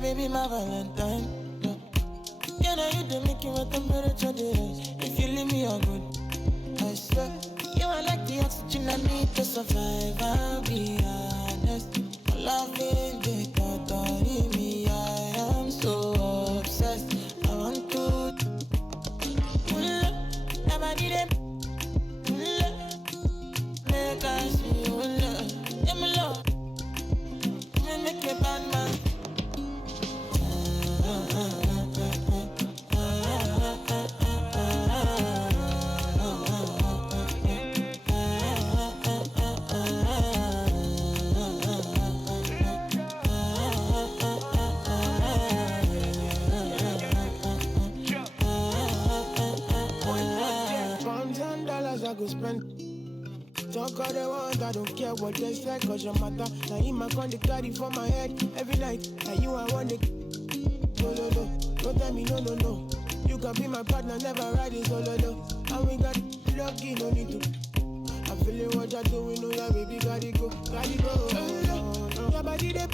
my baby, my Valentine. Yeah, now you do make you a temperature rise. If you leave me, you're good. I swear, you are like the oxygen I need to survive. I'll be honest. Loving the thought of me, I am so obsessed. I want to never need it. Make us feel love. Yeah, my love. Make me bad man. $1,000 I go spend. Talk all they want, I don't care what they say, cause your matter. Now in my con, they carry for my head every night. Now you I want it. No, no, no, don't tell me no, no, no. You can be my partner, never ride it solo, no. And we got lucky, no need to. I'm feeling what you're doing, oh yeah, baby, gotta go, gotta go. Your body, they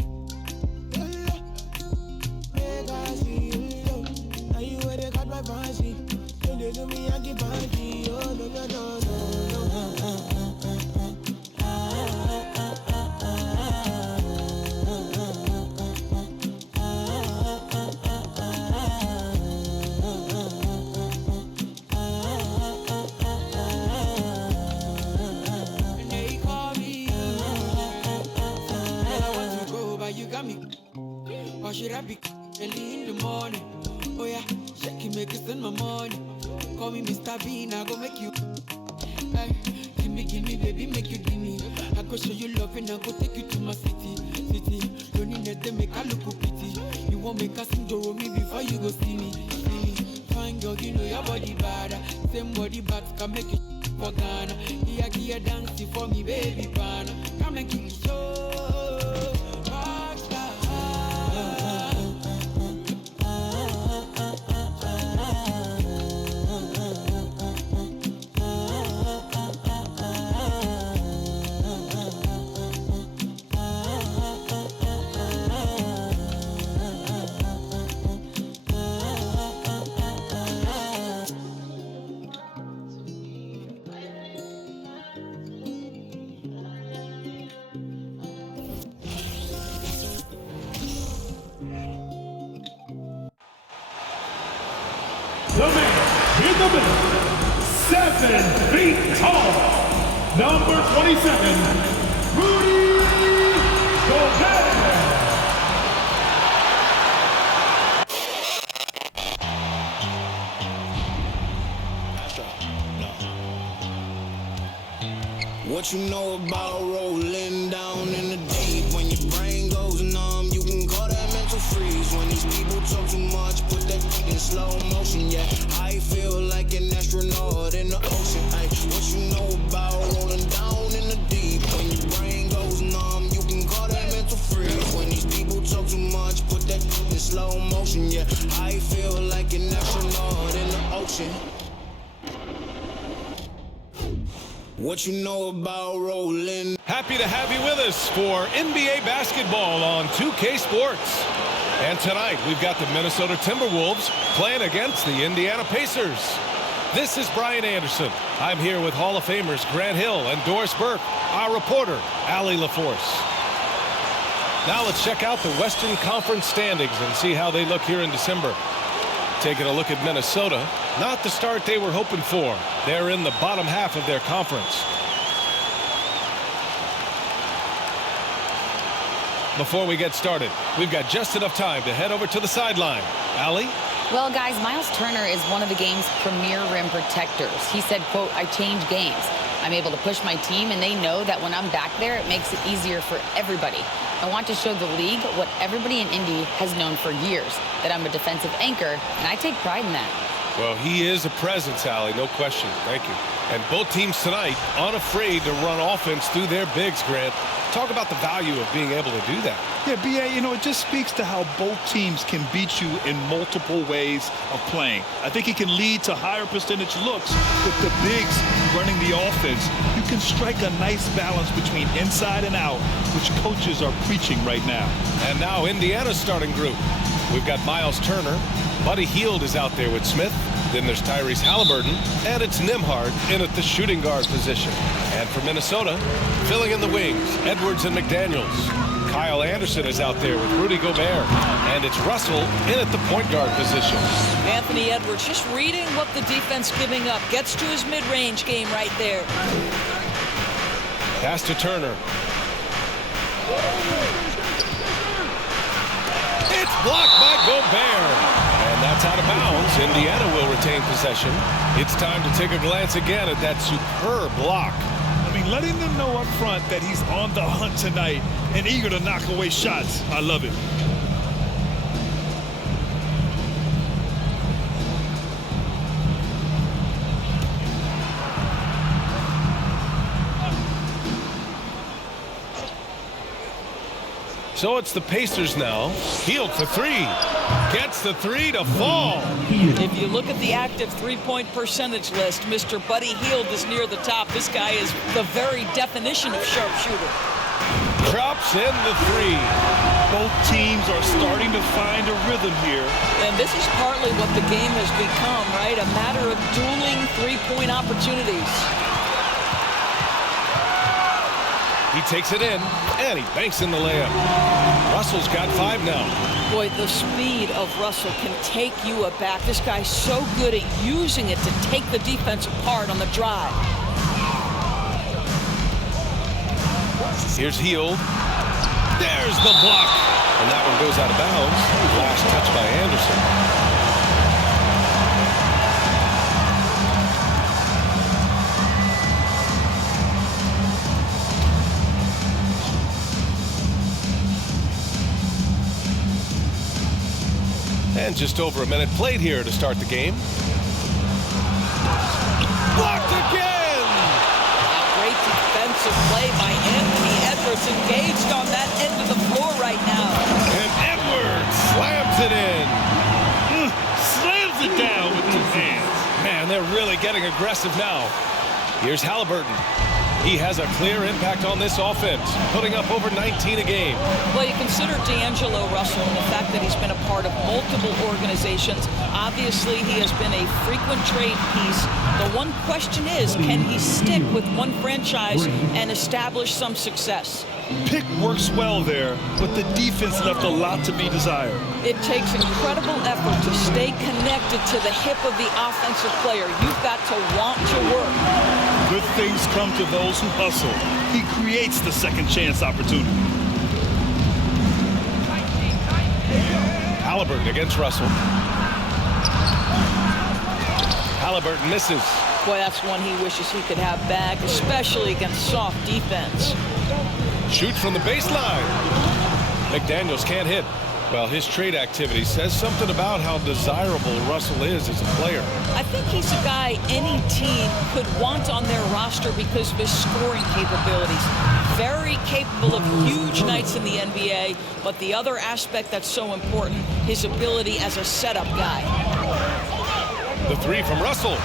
make I see you. Now you where they got my fancy. When they do me, I keep fancy. Oh, no, no, no, no, no. Or should I be early in the morning? Oh yeah, shake it, make it spend my money. Call me Mr. Bean, I go make you. Hey, give me, baby, make you give me. I go show you love and I go take you to my city. Don't need to make a look pretty. You won't make us enjoy me before you go see me. Fine girl, you know your body bad. Same body bad can make you for Ghana. Here, dancing for me, baby, pana. Come and give me show. The man in the middle, 7 feet tall, number 27, Rudy Gobert. What you know about rolling down in the deep? When your brain goes numb, you can call that mental freeze. When these people talk too much, put that in slow motion. Yeah, I feel like an astronaut in the ocean. Ay, what you know about rolling down in the deep? When your brain goes numb, you can call that mental freeze. When these people talk too much, put that in slow motion. Yeah, I feel like an astronaut in the ocean. What you know about rolling? Happy to have you with us for NBA basketball on 2K Sports. And tonight, we've got the Minnesota Timberwolves playing against the Indiana Pacers. This is Brian Anderson. I'm here with Hall of Famers Grant Hill and Doris Burke, our reporter, Allie LaForce. Now let's check out the Western Conference standings and see how they look here in December. Taking a look at Minnesota, not the start they were hoping for. They're in the bottom half of their conference. Before we get started, we've got just enough time to head over to the sideline. Allie? Well, guys, Miles Turner is one of the game's premier rim protectors. He said, quote, I change games. I'm able to push my team, and they know that when I'm back there, it makes it easier for everybody. I want to show the league what everybody in Indy has known for years, that I'm a defensive anchor, and I take pride in that. Well, he is a presence, Allie, no question. Thank you. And both teams tonight unafraid to run offense through their bigs, Grant. Talk about the value of being able to do that. Yeah, B.A., you know, it just speaks to how both teams can beat you in multiple ways of playing. I think it can lead to higher percentage looks with the bigs running the offense. You can strike a nice balance between inside and out, which coaches are preaching right now. And now Indiana's starting group. We've got Miles Turner. Buddy Hield is out there with Smith. Then there's Tyrese Haliburton. And it's Nembhard in at the shooting guard position. And for Minnesota, filling in the wings, Edwards and McDaniels. Kyle Anderson is out there with Rudy Gobert. And it's Russell in at the point guard position. Anthony Edwards just reading what the defense giving up. Gets to his mid-range game right there. Pass to Turner. It's blocked by Gobert. And that's out of bounds. Indiana will retain possession. It's time to take a glance again at that superb block. I mean, letting them know up front that he's on the hunt tonight and eager to knock away shots. I love it. So it's the Pacers now. Hield for three. Gets the three to fall. If you look at the active three-point percentage list, Mr. Buddy Hield is near the top. This guy is the very definition of sharpshooter. Drops in the three. Both teams are starting to find a rhythm here. And this is partly what the game has become, right? A matter of dueling three-point opportunities. He takes it in, and he banks in the layup. Russell's got 5 now. Boy, the speed of Russell can take you aback. This guy's so good at using it to take the defense apart on the drive. Here's Hield. There's the block. And that one goes out of bounds. Last touch by Anderson. And just over a minute played here to start the game. Blocked again! Great defensive play by Anthony Edwards, engaged on that end of the floor right now. And Edwards slams it in. Slams it down with 2 hands. Man, they're really getting aggressive now. Here's Haliburton. He has a clear impact on this offense, putting up over 19 a game. Well, you consider D'Angelo Russell and the fact that he's been a part of multiple organizations. Obviously, he has been a frequent trade piece. The one question is, can he stick with one franchise and establish some success? Pick works well there, but the defense left a lot to be desired. It takes incredible effort to stay connected to the hip of the offensive player. You've got to want to work. Good things come to those who hustle. He creates the second chance opportunity. Haliburton against Russell. Haliburton misses. Boy, that's one he wishes he could have back, especially against soft defense. Shoots from the baseline. McDaniels can't hit. Well, his trade activity says something about how desirable Russell is as a player. I think he's a guy any team could want on their roster because of his scoring capabilities. Very capable of huge nights in the NBA, but the other aspect that's so important, his ability as a setup guy. The three from Russell.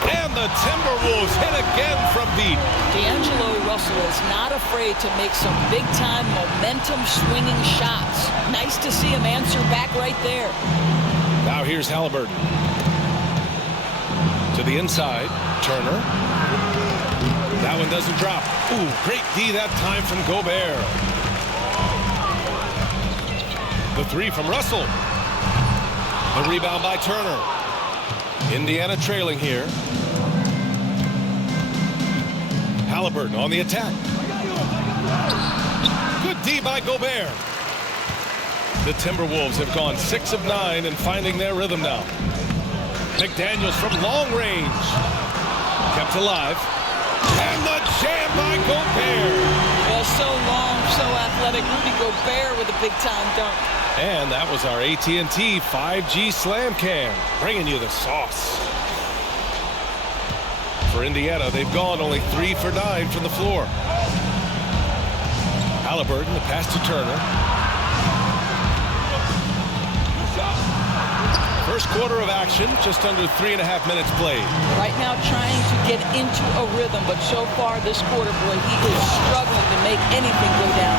And the Timberwolves hit again from deep. D'Angelo Russell is not afraid to make some big-time momentum-swinging shots. Nice to see him answer back right there. Now here's Haliburton. To the inside, Turner. That one doesn't drop. Ooh, great D that time from Gobert. The three from Russell. The rebound by Turner. Indiana trailing here. Haliburton on the attack. Good D by Gobert. The Timberwolves have gone 6 of 9 and finding their rhythm now. McDaniels from long range. Kept alive. And the jam by Gobert. Well, so long So athletic. Rudy Gobert with a big-time dunk. And that was our AT&T 5G Slam Cam, bringing you the sauce. For Indiana, they've gone only 3 for 9 from the floor. Haliburton, the pass to Turner. First quarter of action, just under 3.5 minutes played. Right now trying to get into a rhythm, but so far this quarter, boy, he is struggling to make anything go down.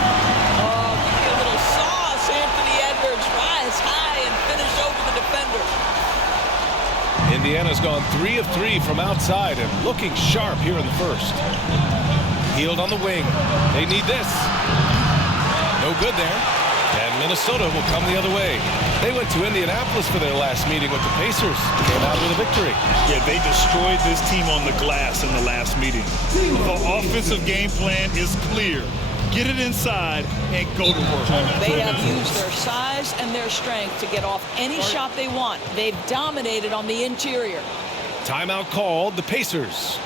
Oh, give me a little sauce. Anthony Edwards rise high and finish over the defender. Indiana's gone 3 of 3 from outside and looking sharp here in the first. Hield on the wing. They need this. No good there. And Minnesota will come the other way. They went to Indianapolis for their last meeting with the Pacers. Came out with a victory. Yeah, they destroyed this team on the glass in the last meeting. The offensive game plan is clear. Get it inside and go to work. They have used their size and their strength to get off any shot they want. They've dominated on the interior. Timeout called, the Pacers.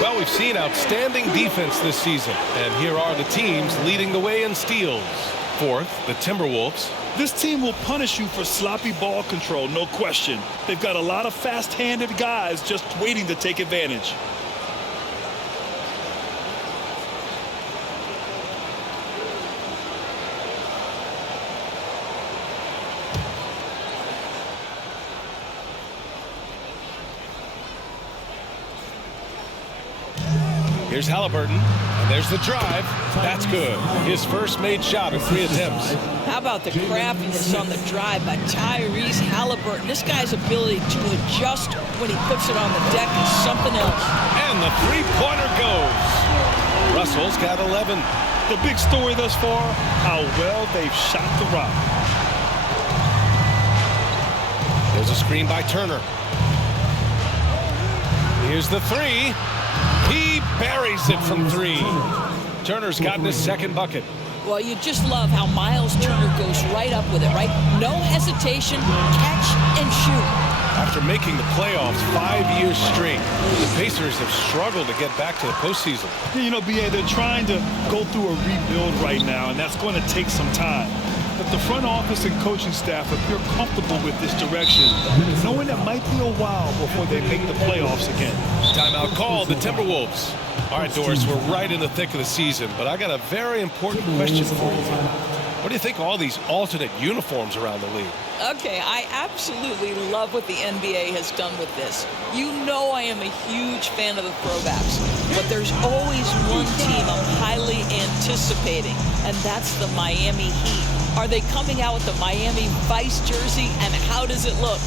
Well, we've seen outstanding defense this season, and here are the teams leading the way in steals. Fourth, the Timberwolves. This team will punish you for sloppy ball control, no question. They've got a lot of fast-handed guys just waiting to take advantage. Here's Haliburton, and there's the drive. That's good. His first made shot in 3 attempts. How about the craftiness on the drive by Tyrese Haliburton? This guy's ability to adjust when he puts it on the deck is something else. And the three-pointer goes. Russell's got 11. The big story thus far, how well they've shot the rock. There's a screen by Turner. Here's the 3. He buries it from 3. Turner's gotten his second bucket. Well, you just love how Miles Turner goes right up with it, right? No hesitation, catch and shoot. After making the playoffs 5 years straight, the Pacers have struggled to get back to the postseason. You know, B.A., they're trying to go through a rebuild right now, and that's going to take some time. But the front office and coaching staff appear comfortable with this direction, knowing it might be a while before they make the playoffs again. Timeout called, the Timberwolves. All right, Doris, we're right in the thick of the season, but I got a very important question for you. What do you think of all these alternate uniforms around the league? Okay, I absolutely love what the NBA has done with this. You know I am a huge fan of the throwbacks, but there's always one team I'm highly anticipating, and that's the Miami Heat. Are they coming out with the Miami Vice jersey, and how does it look?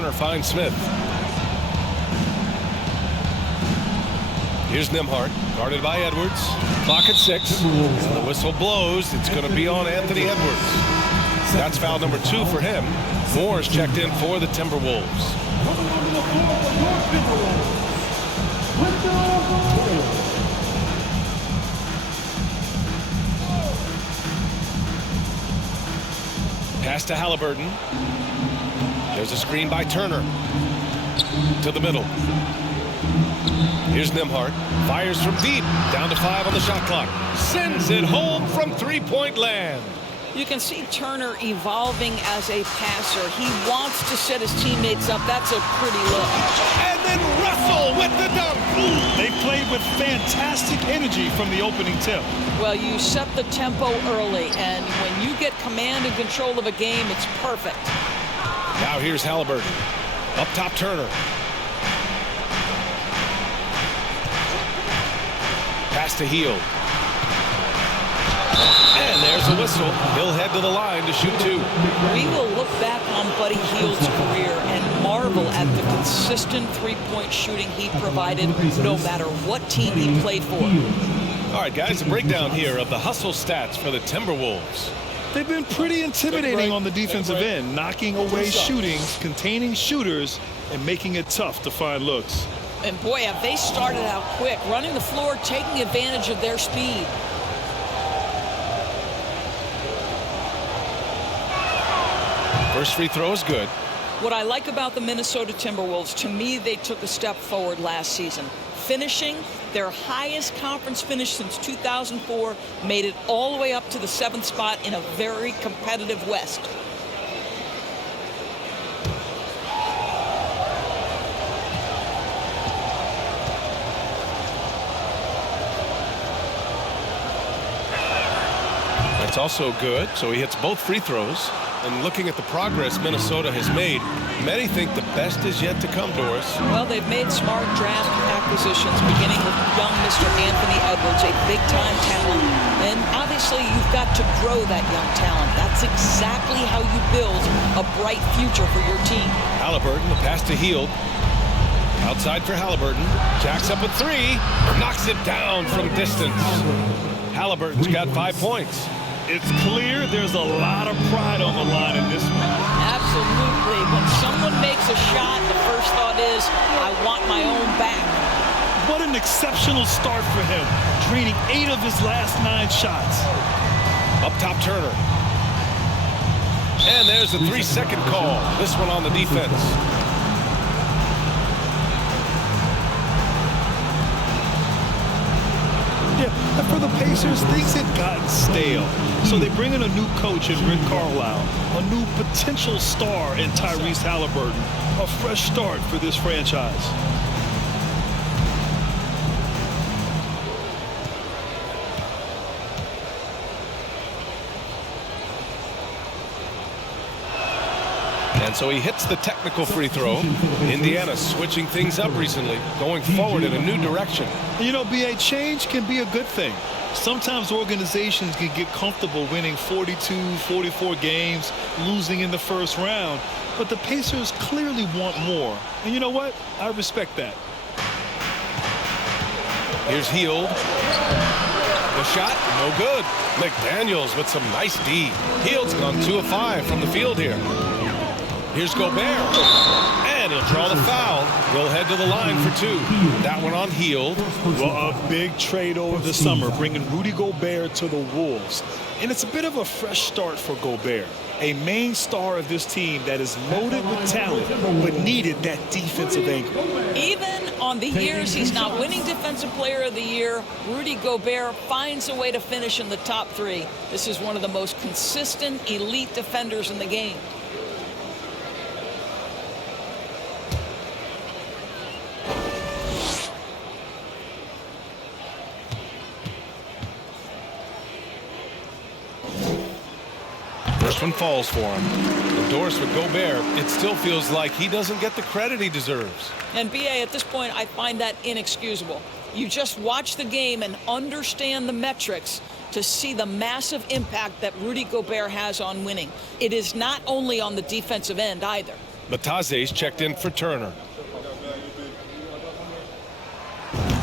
Turner finds Smith. Here's Nembhard, guarded by Edwards. Clock at 6. And the whistle blows. It's going to be on Anthony Edwards. That's foul number 2 for him. Moore's checked in for the Timberwolves. Pass to Haliburton. There's a screen by Turner. To the middle. Here's Nembhard. Fires from deep. Down to 5 on the shot clock. Sends it home from three-point land. You can see Turner evolving as a passer. He wants to set his teammates up. That's a pretty look. And then Russell with the dunk. They played with fantastic energy from the opening tip. Well, you set the tempo early, and when you get command and control of a game, it's perfect. Now here's Haliburton. Up top, Turner. Pass to Hield. And there's a whistle. He'll head to the line to shoot 2. We will look back on Buddy Hield's career and marvel at the consistent three-point shooting he provided no matter what team he played for. All right, guys, a breakdown here of the hustle stats for the Timberwolves. They've been pretty intimidating on the defensive end, knocking away shootings, containing shooters, and making it tough to find looks. And boy, have they started out quick, running the floor, taking advantage of their speed. First free throw is good. What I like about the Minnesota Timberwolves, to me, they took a step forward last season. Finishing their highest conference finish since 2004, made it all the way up to the 7th spot in a very competitive West. That's also good. So he hits both free throws. And looking at the progress Minnesota has made, many think the best is yet to come, Doris. Well, they've made smart draft acquisitions, beginning with young Mr. Anthony Edwards, a big-time talent. And obviously, you've got to grow that young talent. That's exactly how you build a bright future for your team. Haliburton, the pass to Hield. Outside for Haliburton. Jacks up a 3. Knocks it down from distance. Haliburton's got 5 points. It's clear there's a lot of pride on the line in this one. Absolutely. When someone makes a shot, the first thought is, I want my own back. What an exceptional start for him, draining 8 of his last 9 shots. Up top, Turner. And there's a 3-second call. This one on the defense. Yeah, and for the Pacers, things had gotten stale. So they bring in a new coach in Rick Carlisle, a new potential star in Tyrese Haliburton, a fresh start for this franchise. And so he hits the technical free throw. Indiana switching things up recently, going forward in a new direction. You know, BA, change can be a good thing. Sometimes organizations can get comfortable winning 42, 44 games, losing in the first round. But the Pacers clearly want more. And you know what? I respect that. Here's Hield. The shot, no good. McDaniels with some nice D. Hield's gone 2 of 5 from the field here. Here's Gobert. And he'll draw the foul. He'll head to the line for 2. That one on Hield. Well, a big trade over the summer, bringing Rudy Gobert to the Wolves. And it's a bit of a fresh start for Gobert, a main star of this team that is loaded with talent, but needed that defensive anchor. Even on the years he's not winning Defensive Player of the Year, Rudy Gobert finds a way to finish in the top 3. This is one of the most consistent elite defenders in the game. First one falls for him. Endorsed with Gobert, it still feels like he doesn't get the credit he deserves. And BA, at this point, I find that inexcusable. You just watch the game and understand the metrics to see the massive impact that Rudy Gobert has on winning. It is not only on the defensive end either. Batase's checked in for Turner.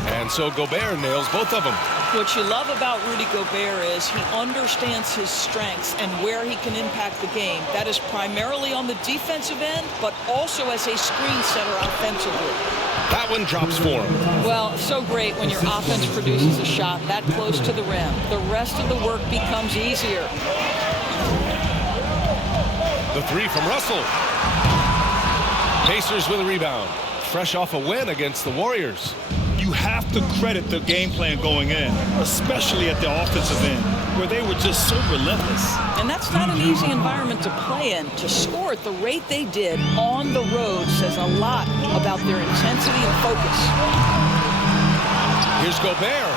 And so Gobert nails both of them. What you love about Rudy Gobert is he understands his strengths and where he can impact the game. That is primarily on the defensive end, but also as a screen setter offensively. That one drops for him. Well, so great when your offense produces a shot that close to the rim. The rest of the work becomes easier. The three from Russell. Pacers with a rebound. Fresh off a win against the Warriors. You have to credit the game plan going in, especially at the offensive end, where they were just so relentless. And that's not an easy environment to play in. To score at the rate they did on the road says a lot about their intensity and focus. Here's Gobert.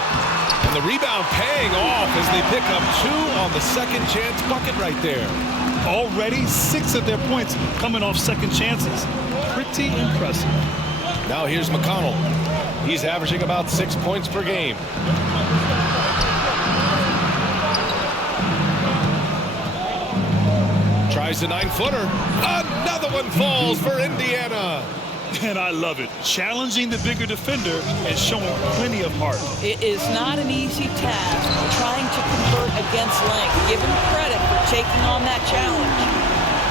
And the rebound paying off as they pick up 2 on the second chance bucket right there. Already 6 of their points coming off second chances. Pretty impressive. Now here's McConnell. He's averaging about 6 points per game. Tries a 9-footer. Another one falls for Indiana. And I love it. Challenging the bigger defender and showing plenty of heart. It is not an easy task trying to convert against length. Give him credit for taking on that challenge.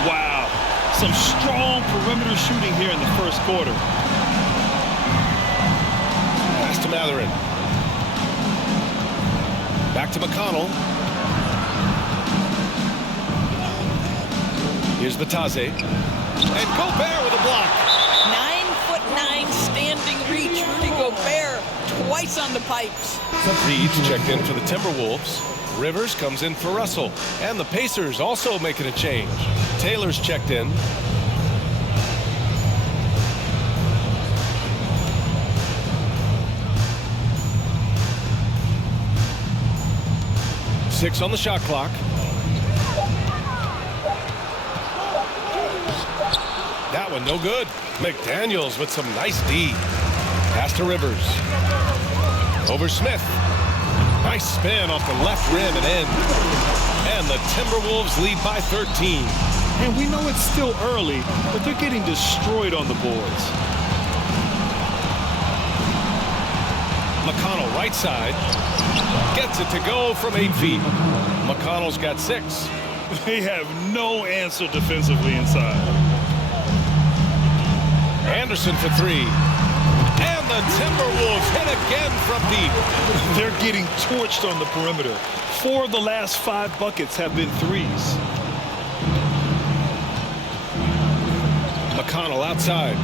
Wow. Some strong perimeter shooting here in the first quarter. Pass to Matherin. Back to McConnell. Here's Batase. And Gobert with a block. 9'9" standing reach. Rudy Gobert twice on the pipes. Reed's checked in for the Timberwolves. Rivers comes in for Russell. And the Pacers also making a change. Taylor's checked in. Six on the shot clock. That one no good. McDaniels with some nice D. Pass to Rivers. Over Smith. Nice spin off the left rim and in. And the Timberwolves lead by 13. And we know it's still early, but they're getting destroyed on the boards. McConnell right side. Gets it to go from 8 feet. McConnell's got 6. They have no answer defensively inside. Anderson for 3. And the Timberwolves hit again from deep. They're getting torched on the perimeter. 4 of the last 5 buckets have been threes. McConnell outside.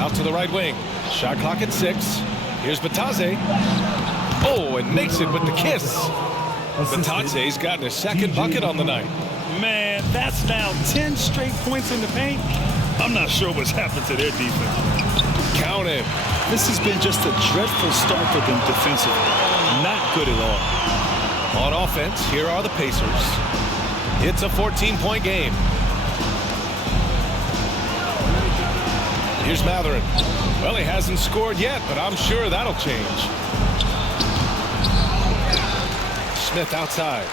Out to the right wing. Shot clock at 6. Here's Batase. Oh, and makes it with the kiss. Batase's gotten his second bucket on the night. Man, that's now 10 straight points in the paint. I'm not sure what's happened to their defense. Count it. This has been just a dreadful start for them defensively. Not good at all. On offense, here are the Pacers. It's a 14-point game. Here's Matherin. Well, he hasn't scored yet, but I'm sure that'll change. Smith outside.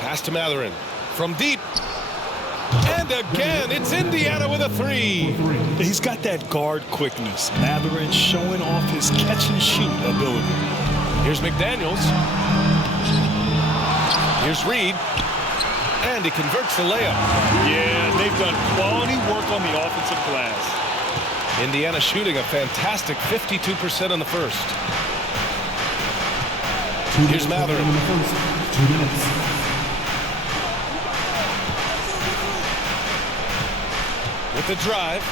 Pass to Matherin. From deep. And again, it's Indiana with a 3. He's got that guard quickness. Matherin showing off his catch-and-shoot ability. Here's McDaniels. Here's Reed. And he converts the layup. Yeah, they've done quality work on the offensive glass. Indiana shooting a fantastic 52% in the first. Here's Matherin. 2 minutes. With the drive.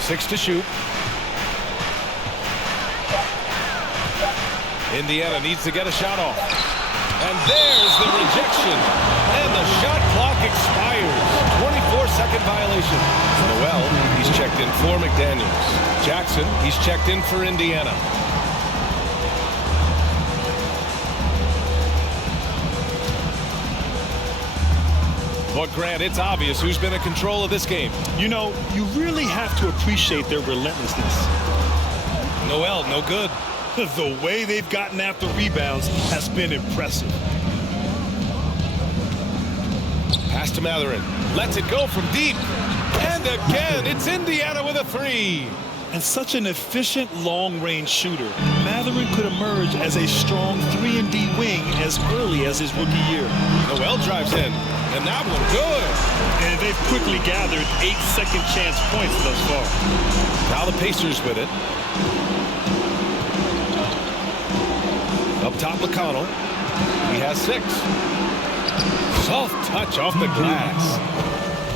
6 to shoot. Indiana needs to get a shot off. And there's the rejection. And the shot clock expires. 24-second violation. Noel, he's checked in for McDaniels. Jackson, he's checked in for Indiana. Well, Grant, it's obvious who's been in control of this game. You know, you really have to appreciate their relentlessness. Noel, no good. The way they've gotten after rebounds has been impressive. Pass to Matherin. Lets it go from deep. And again, it's Indiana with a three. And such an efficient long-range shooter, Matherin could emerge as a strong 3-and-D wing as early as his rookie year. Noel drives in, and that one good. And they've quickly gathered 8 second-chance points thus far. Now the Pacers with it. Up top, McConnell. He has 6. Soft touch off the glass.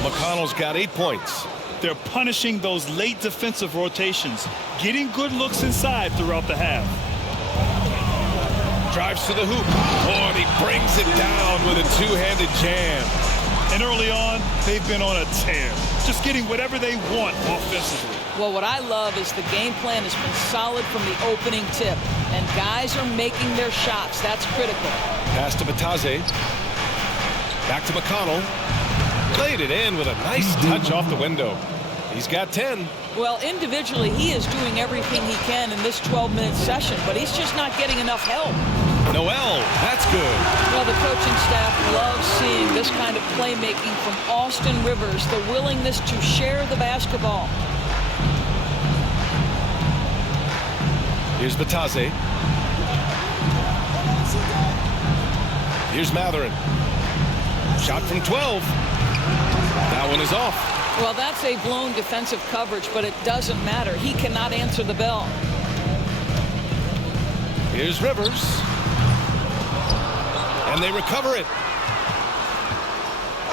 McConnell's got 8 points. They're punishing those late defensive rotations, getting good looks inside throughout the half. Drives to the hoop. Oh, and he brings it down with a two-handed jam. And early on, they've been on a tear, just getting whatever they want offensively. Well, what I love is the game plan has been solid from the opening tip, and guys are making their shots. That's critical. Pass to Batase. Back to McConnell. Played it in with a nice touch off the window. He's got 10. Well, individually, he is doing everything he can in this 12-minute session, but he's just not getting enough help. Noel, that's good. Well, the coaching staff loves seeing this kind of playmaking from Austin Rivers, the willingness to share the basketball. Here's Batase. Here's Matherin. Shot from 12. That one is off. Well, that's a blown defensive coverage, but it doesn't matter. He cannot answer the bell. Here's Rivers. And they recover it.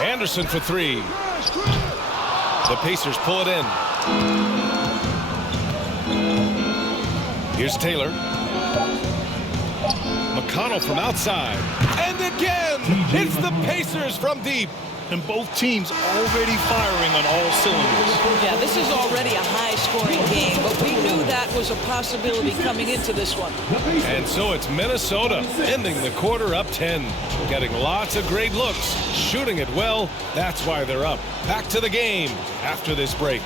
Anderson for 3. The Pacers pull it in. Here's Taylor. McConnell from outside. And again, it's the Pacers from deep. And both teams already firing on all cylinders. Yeah, this is already a high-scoring game, but we knew that was a possibility coming into this one. And so it's Minnesota ending the quarter up 10. Getting lots of great looks, shooting it well. That's why they're up. Back to the game after this break.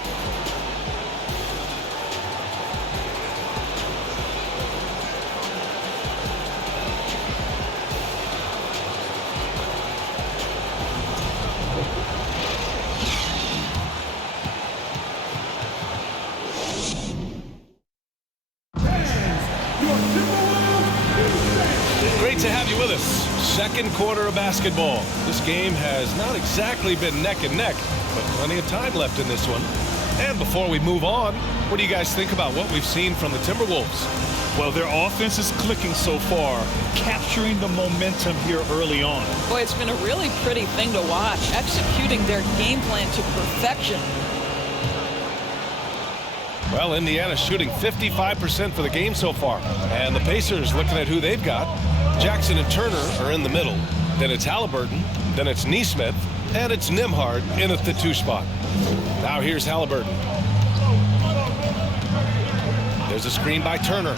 Great to have you with us. Second quarter of basketball. This game has not exactly been neck and neck, but plenty of time left in this one. And before we move on, what do you guys think about what we've seen from the Timberwolves? Well, their offense is clicking so far, capturing the momentum here early on. Boy, it's been a really pretty thing to watch, executing their game plan to perfection. Well, Indiana's shooting 55% for the game so far. And the Pacers, looking at who they've got, Jackson and Turner are in the middle. Then it's Haliburton. Then it's Nesmith. And it's Nembhard in at the 2 spot. Now here's Haliburton. There's a screen by Turner.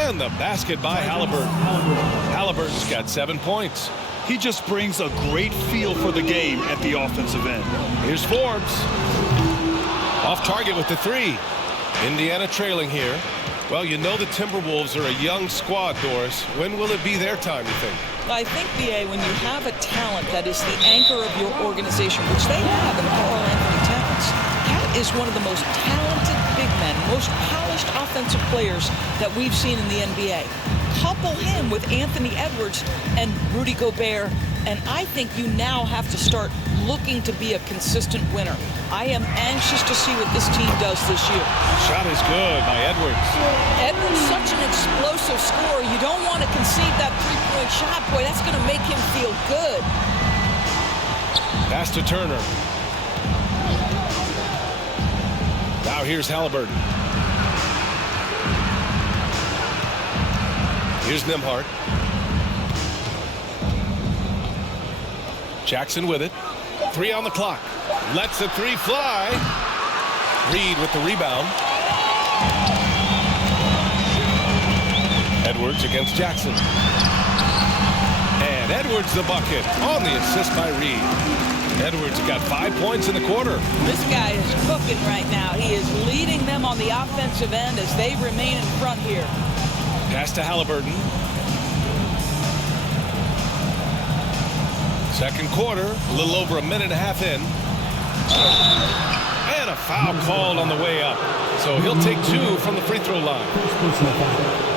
And the basket by Haliburton. Haliburton's got 7 points. He just brings a great feel for the game at the offensive end. Here's Forbes. Off target with the 3. Indiana trailing here. Well, you know the Timberwolves are a young squad, Doris. When will it be their time, you think? I think, B.A., when you have a talent that is the anchor of your organization, which they have in Carl Anthony Towns, that is one of the most talented big men, most polished offensive players that we've seen in the NBA. Couple him with Anthony Edwards and Rudy Gobert, and I think you now have to start looking to be a consistent winner. I am anxious to see what this team does this year. Shot is good by Edwards. Edwards, such an explosive scorer. You don't want to concede that three-point shot. Boy, that's going to make him feel good. Pass to Turner. Now here's Haliburton. Here's Nembhard. Jackson with it. 3 on the clock. Lets the 3 fly. Reed with the rebound. Edwards against Jackson. And And Edwards the bucket on the assist by Reed. Edwards got 5 points in the quarter. This guy is cooking right now. He is leading them on the offensive end as they remain in front here. Pass to Haliburton. Second quarter, a little over a minute and a half in. And a foul called on the way up. So he'll take 2 from the free throw line.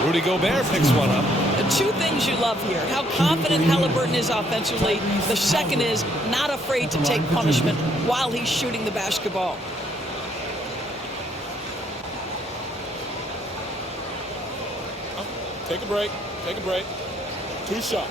Rudy Gobert picks one up. The 2 things you love here, how confident Haliburton is offensively. The second is not afraid to take punishment while he's shooting the basketball. Take a break. Take a break. 2 shots.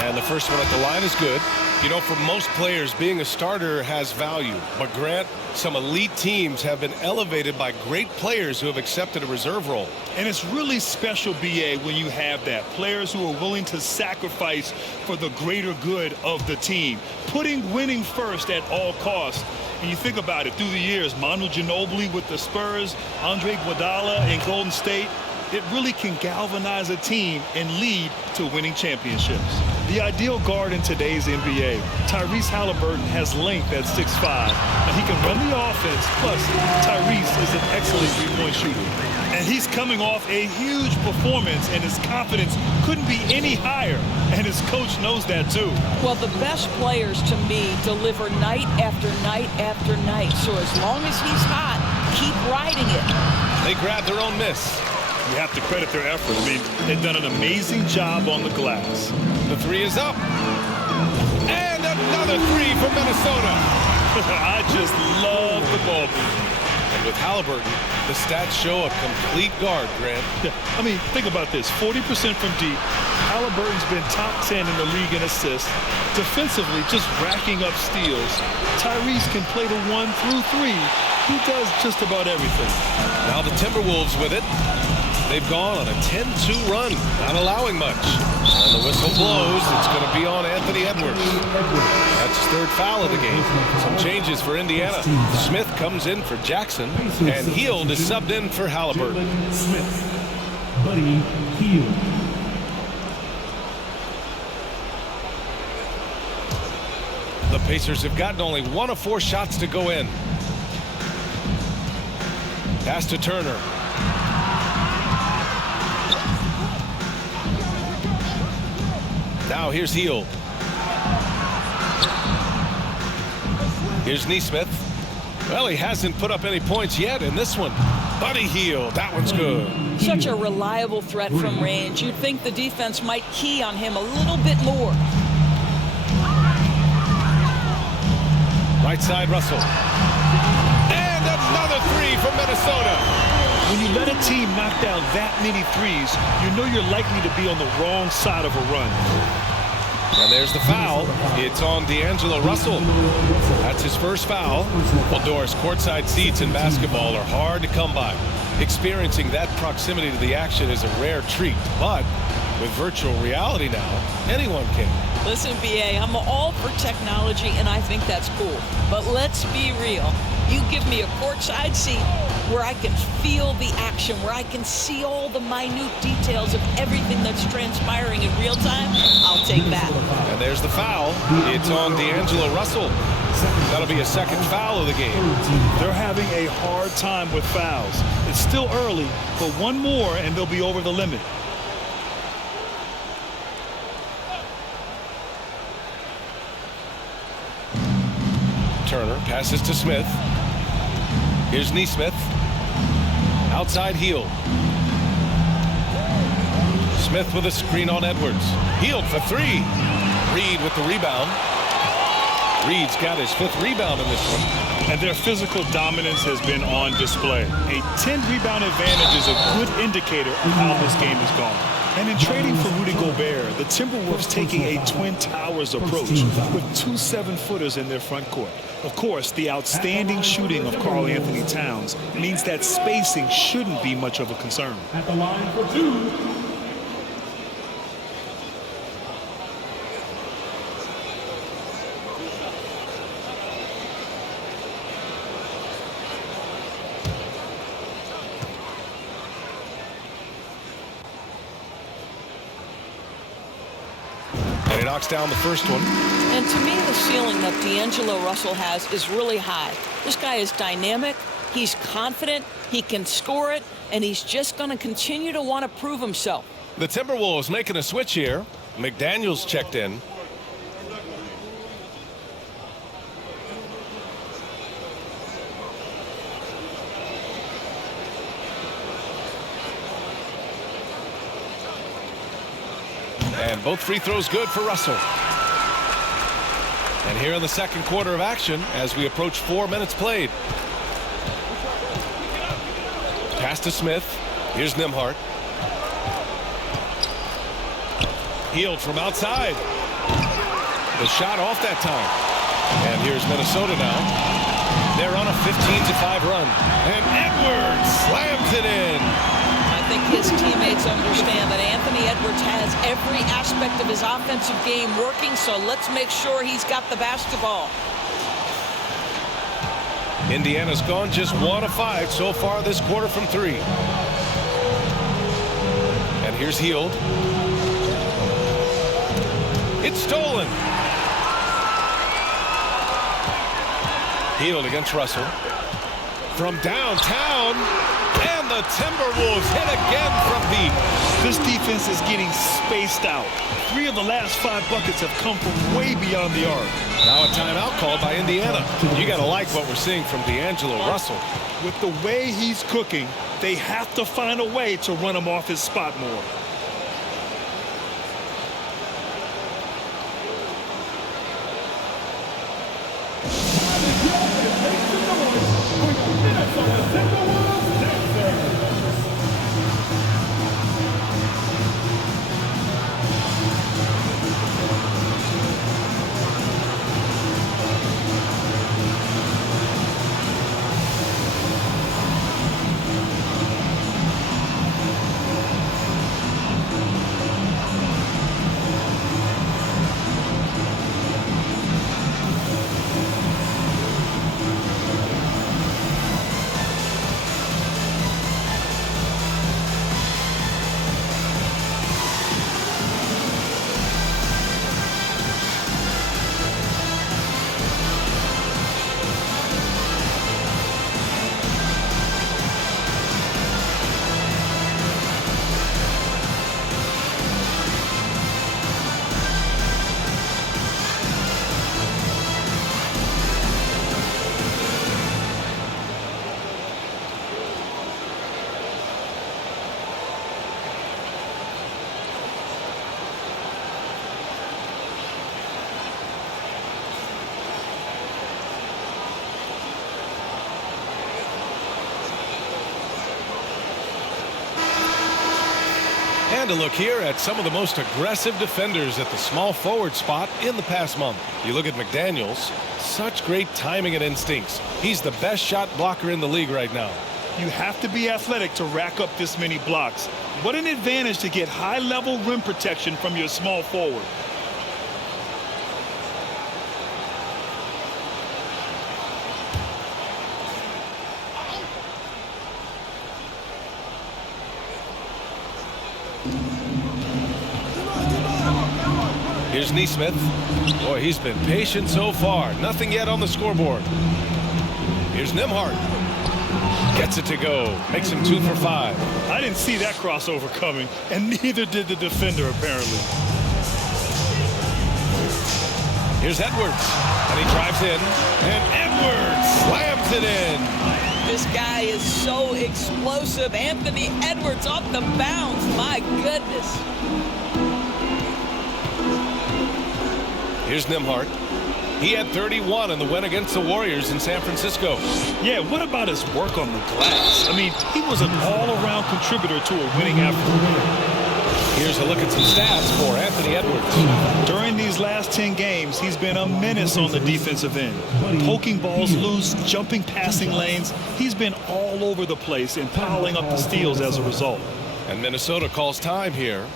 And the first one at the line is good. You know, for most players, being a starter has value. But Grant, some elite teams have been elevated by great players who have accepted a reserve role. And it's really special, BA, when you have that. Players who are willing to sacrifice for the greater good of the team. Putting winning first at all costs. And you think about it, through the years, Manu Ginobili with the Spurs, Andre Iguodala in Golden State, it really can galvanize a team and lead to winning championships. The ideal guard in today's NBA, Tyrese Haliburton, has length at 6'5", and he can run the offense, plus Tyrese is an excellent three-point shooter. And he's coming off a huge performance, and his confidence couldn't be any higher, and his coach knows that too. Well, the best players, to me, deliver night after night after night. So as long as he's hot, keep riding it. They grab their own miss. You have to credit their effort. I mean, they've done an amazing job on the glass. The 3 is up. And another 3 for Minnesota. I just love the ball. And with Haliburton, the stats show a complete guard, Grant. Yeah, I mean, think about this. 40% from deep. Haliburton's been top 10 in the league in assists. Defensively, just racking up steals. Tyrese can play the 1 through 3. He does just about everything. Now the Timberwolves with it. They've gone on a 10-2 run, not allowing much. And the whistle blows. It's going to be on Anthony Edwards. That's his 3rd foul of the game. Some changes for Indiana. Smith comes in for Jackson, and Hield is subbed in for Haliburton. Smith. Buddy Hield. The Pacers have gotten only 1 of 4 shots to go in. Pass to Turner. Now here's Hield. Here's Nesmith. Well, he hasn't put up any points yet in this one. Buddy Hield, that one's good. Such a reliable threat from range. You'd think the defense might key on him a little bit more. Right side, Russell. And another 3 from Minnesota. When you let a team knock down that many threes, you know you're likely to be on the wrong side of a run. And there's the foul. It's on D'Angelo Russell. That's his first foul. Well, Doris, courtside seats in basketball are hard to come by. Experiencing that proximity to the action is a rare treat, but with virtual reality now, anyone can. Listen, BA, I'm all for technology, and I think that's cool. But let's be real. You give me a courtside seat where I can feel the action, where I can see all the minute details of everything that's transpiring in real time, I'll take that. And there's the foul. It's on D'Angelo Russell. That'll be a 2nd foul of the game. They're having a hard time with fouls. It's still early, but 1 more and they'll be over the limit. Turner passes to Smith. Here's Nesmith. Outside Hield. Smith with a screen on Edwards. Hield for 3. Reed with the rebound. Reed's got his 5th rebound in this one. And their physical dominance has been on display. A 10-rebound advantage is a good indicator of how this game has gone. And in trading for Rudy Gobert, the Timberwolves taking a Twin Towers approach with 2 7-footers in their front court. Of course, the outstanding shooting of Karl Anthony Towns means that spacing shouldn't be much of a concern. At the line for 2. knocks down the first one. And to me, the ceiling that D'Angelo Russell has is really high. This guy is dynamic. He's confident. He can score it. And he's just going to continue to want to prove himself. The Timberwolves making a switch here. McDaniels checked in. And both free throws good for Russell. And here in the second quarter of action as we approach 4 minutes played. Pass to Smith. Here's Nembhard. Healed from outside. The shot off that time. And here's Minnesota now. They're on a 15-5 run. And Edwards slams it in. I think his teammates understand that Anthony Edwards has every aspect of his offensive game working, so let's make sure he's got the basketball. Indiana's gone just 1 of 5 so far this quarter from 3. And here's Hield. It's stolen. Hield against Russell. From downtown. And the Timberwolves hit again from deep. This defense is getting spaced out. 3 of the last 5 buckets have come from way beyond the arc. Now a timeout called by Indiana. You got to like what we're seeing from D'Angelo Russell. With the way he's cooking, they have to find a way to run him off his spot more. And a look here at some of the most aggressive defenders at the small forward spot in the past month. You look at McDaniels, such great timing and instincts. He's the best shot blocker in the league right now. You have to be athletic to rack up this many blocks. What an advantage to get high-level rim protection from your small forward. Here's Nesmith. Boy, he's been patient so far. Nothing yet on the scoreboard. Here's Nembhard. Gets it to go. Makes him 2 for 5. I didn't see that crossover coming, and neither did the defender, apparently. Here's Edwards. And he drives in. And Edwards slams it in. This guy is so explosive. Anthony Edwards off the bounce. My goodness. Here's Nembhard. He had 31 in the win against the Warriors in San Francisco. Yeah, what about his work on the glass? I mean, he was an all-around contributor to a winning effort. Here's a look at some stats for Anthony Edwards. During these last 10 games, he's been a menace on the defensive end. Poking balls loose, jumping passing lanes. He's been all over the place and piling up the steals as a result. And Minnesota calls time here.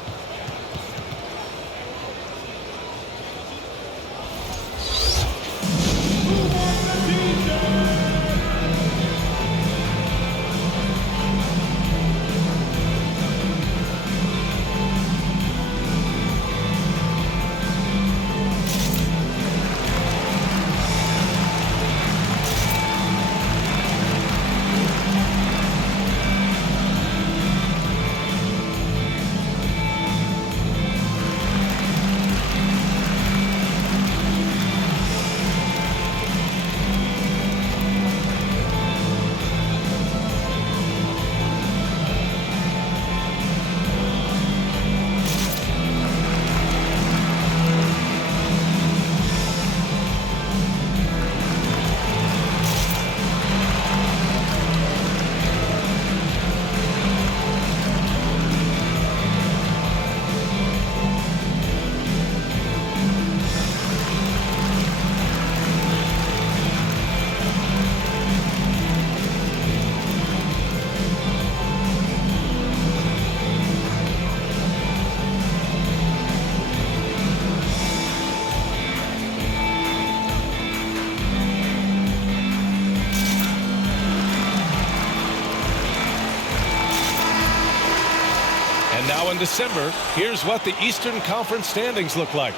And now in December, here's what the Eastern Conference standings look like.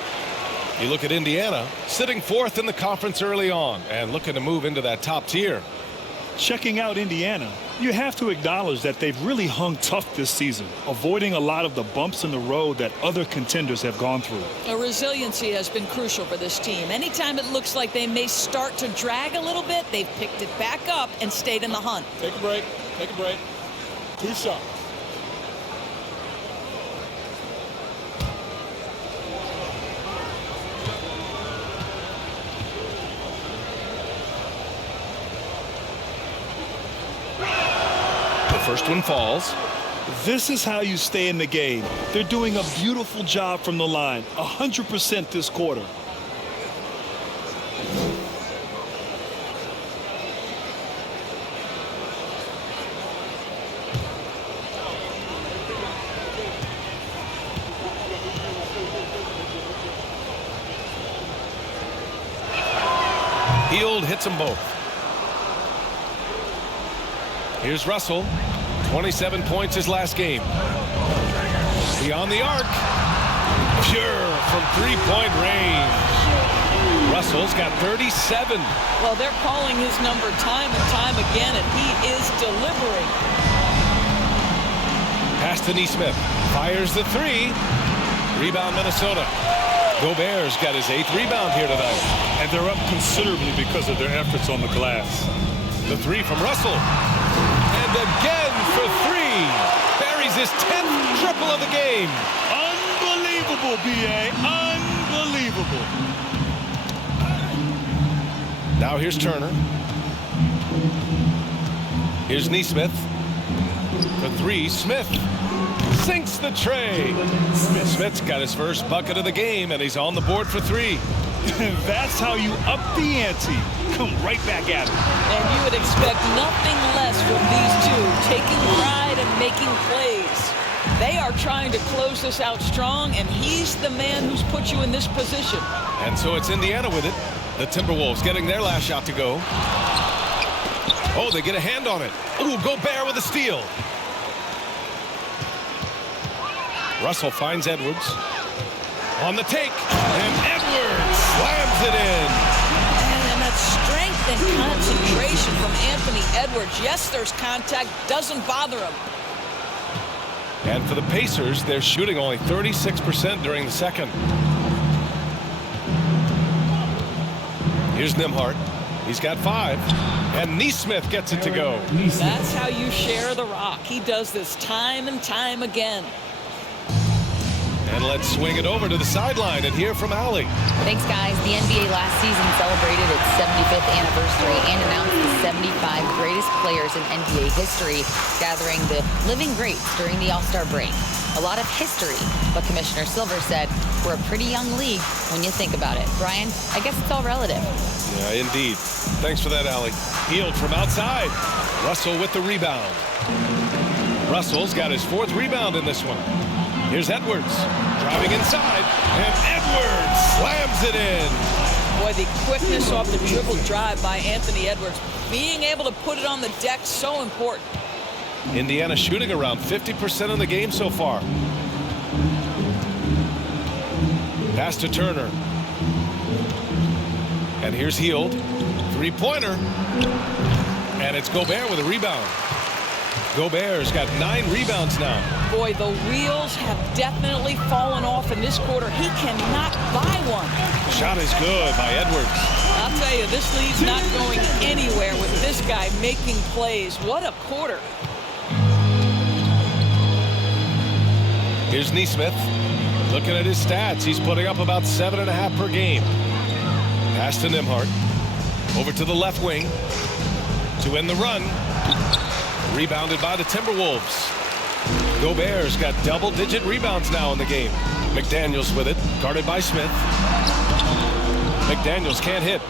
You look at Indiana, sitting 4th in the conference early on and looking to move into that top tier. Checking out Indiana, you have to acknowledge that they've really hung tough this season, avoiding a lot of the bumps in the road that other contenders have gone through. Resiliency has been crucial for this team. Anytime it looks like they may start to drag a little bit, they've picked it back up and stayed in the hunt. Take a break. Take a break. 2 shots. First one falls. This is how you stay in the game. They're doing a beautiful job from the line, 100% this quarter. Hield hits them both. Here's Russell. 27 points his last game. Beyond the arc. Pure from three-point range. Russell's got 37. Well, they're calling his number time and time again, and he is delivering. Pass to Nesmith. Fires the three. Rebound Minnesota. Gobert's got his 8th rebound here tonight. And they're up considerably because of their efforts on the glass. The three from Russell. And again for three. Buries his 10th triple of the game. Unbelievable, B.A. Unbelievable. Now here's Turner. Here's Nesmith. For three, Smith sinks the tray. Smith's got his first bucket of the game, and he's on the board for three. That's how you up the ante. Come right back at it. And you would expect nothing less from these two, taking pride and making plays. They are trying to close this out strong, and he's the man who's put you in this position. And so it's Indiana with it. The Timberwolves getting their last shot to go. Oh, they get a hand on it. Ooh, Gobert with a steal. Russell finds Edwards. On the take, and Edwards slams it in. And that strength and concentration from Anthony Edwards. Yes, there's contact, doesn't bother him. And for the Pacers, they're shooting only 36% during the second. Here's Nembhard. He's got 5. And Nesmith gets it to go. That's how you share the rock. He does this time and time again. And let's swing it over to the sideline and hear from Allie. Thanks, guys. The NBA last season celebrated its 75th anniversary and announced the 75 greatest players in NBA history, gathering the living greats during the All-Star break. A lot of history, but Commissioner Silver said we're a pretty young league when you think about it. Brian, I guess it's all relative. Yeah, indeed. Thanks for that, Allie. Hield from outside. Russell with the rebound. Russell's got his 4th rebound in this one. Here's Edwards driving inside, and Edwards slams it in. Boy, the quickness off the dribble drive by Anthony Edwards. Being able to put it on the deck, so important. Indiana shooting around 50% of the game so far. Pass to Turner. And here's Hield. Three-pointer. And it's Gobert with a rebound. Gobert's got 9 rebounds now. Boy, the wheels have definitely fallen off in this quarter. He cannot buy one. Shot is good by Edwards. I'll tell you, this lead's not going anywhere with this guy making plays. What a quarter. Here's Nesmith. Looking at his stats, he's putting up about 7.5 per game. Pass to Nembhard. Over to the left wing to end the run. Rebounded by the Timberwolves. Gobert's got double-digit rebounds now in the game. McDaniels with it, guarded by Smith. McDaniels can't hit.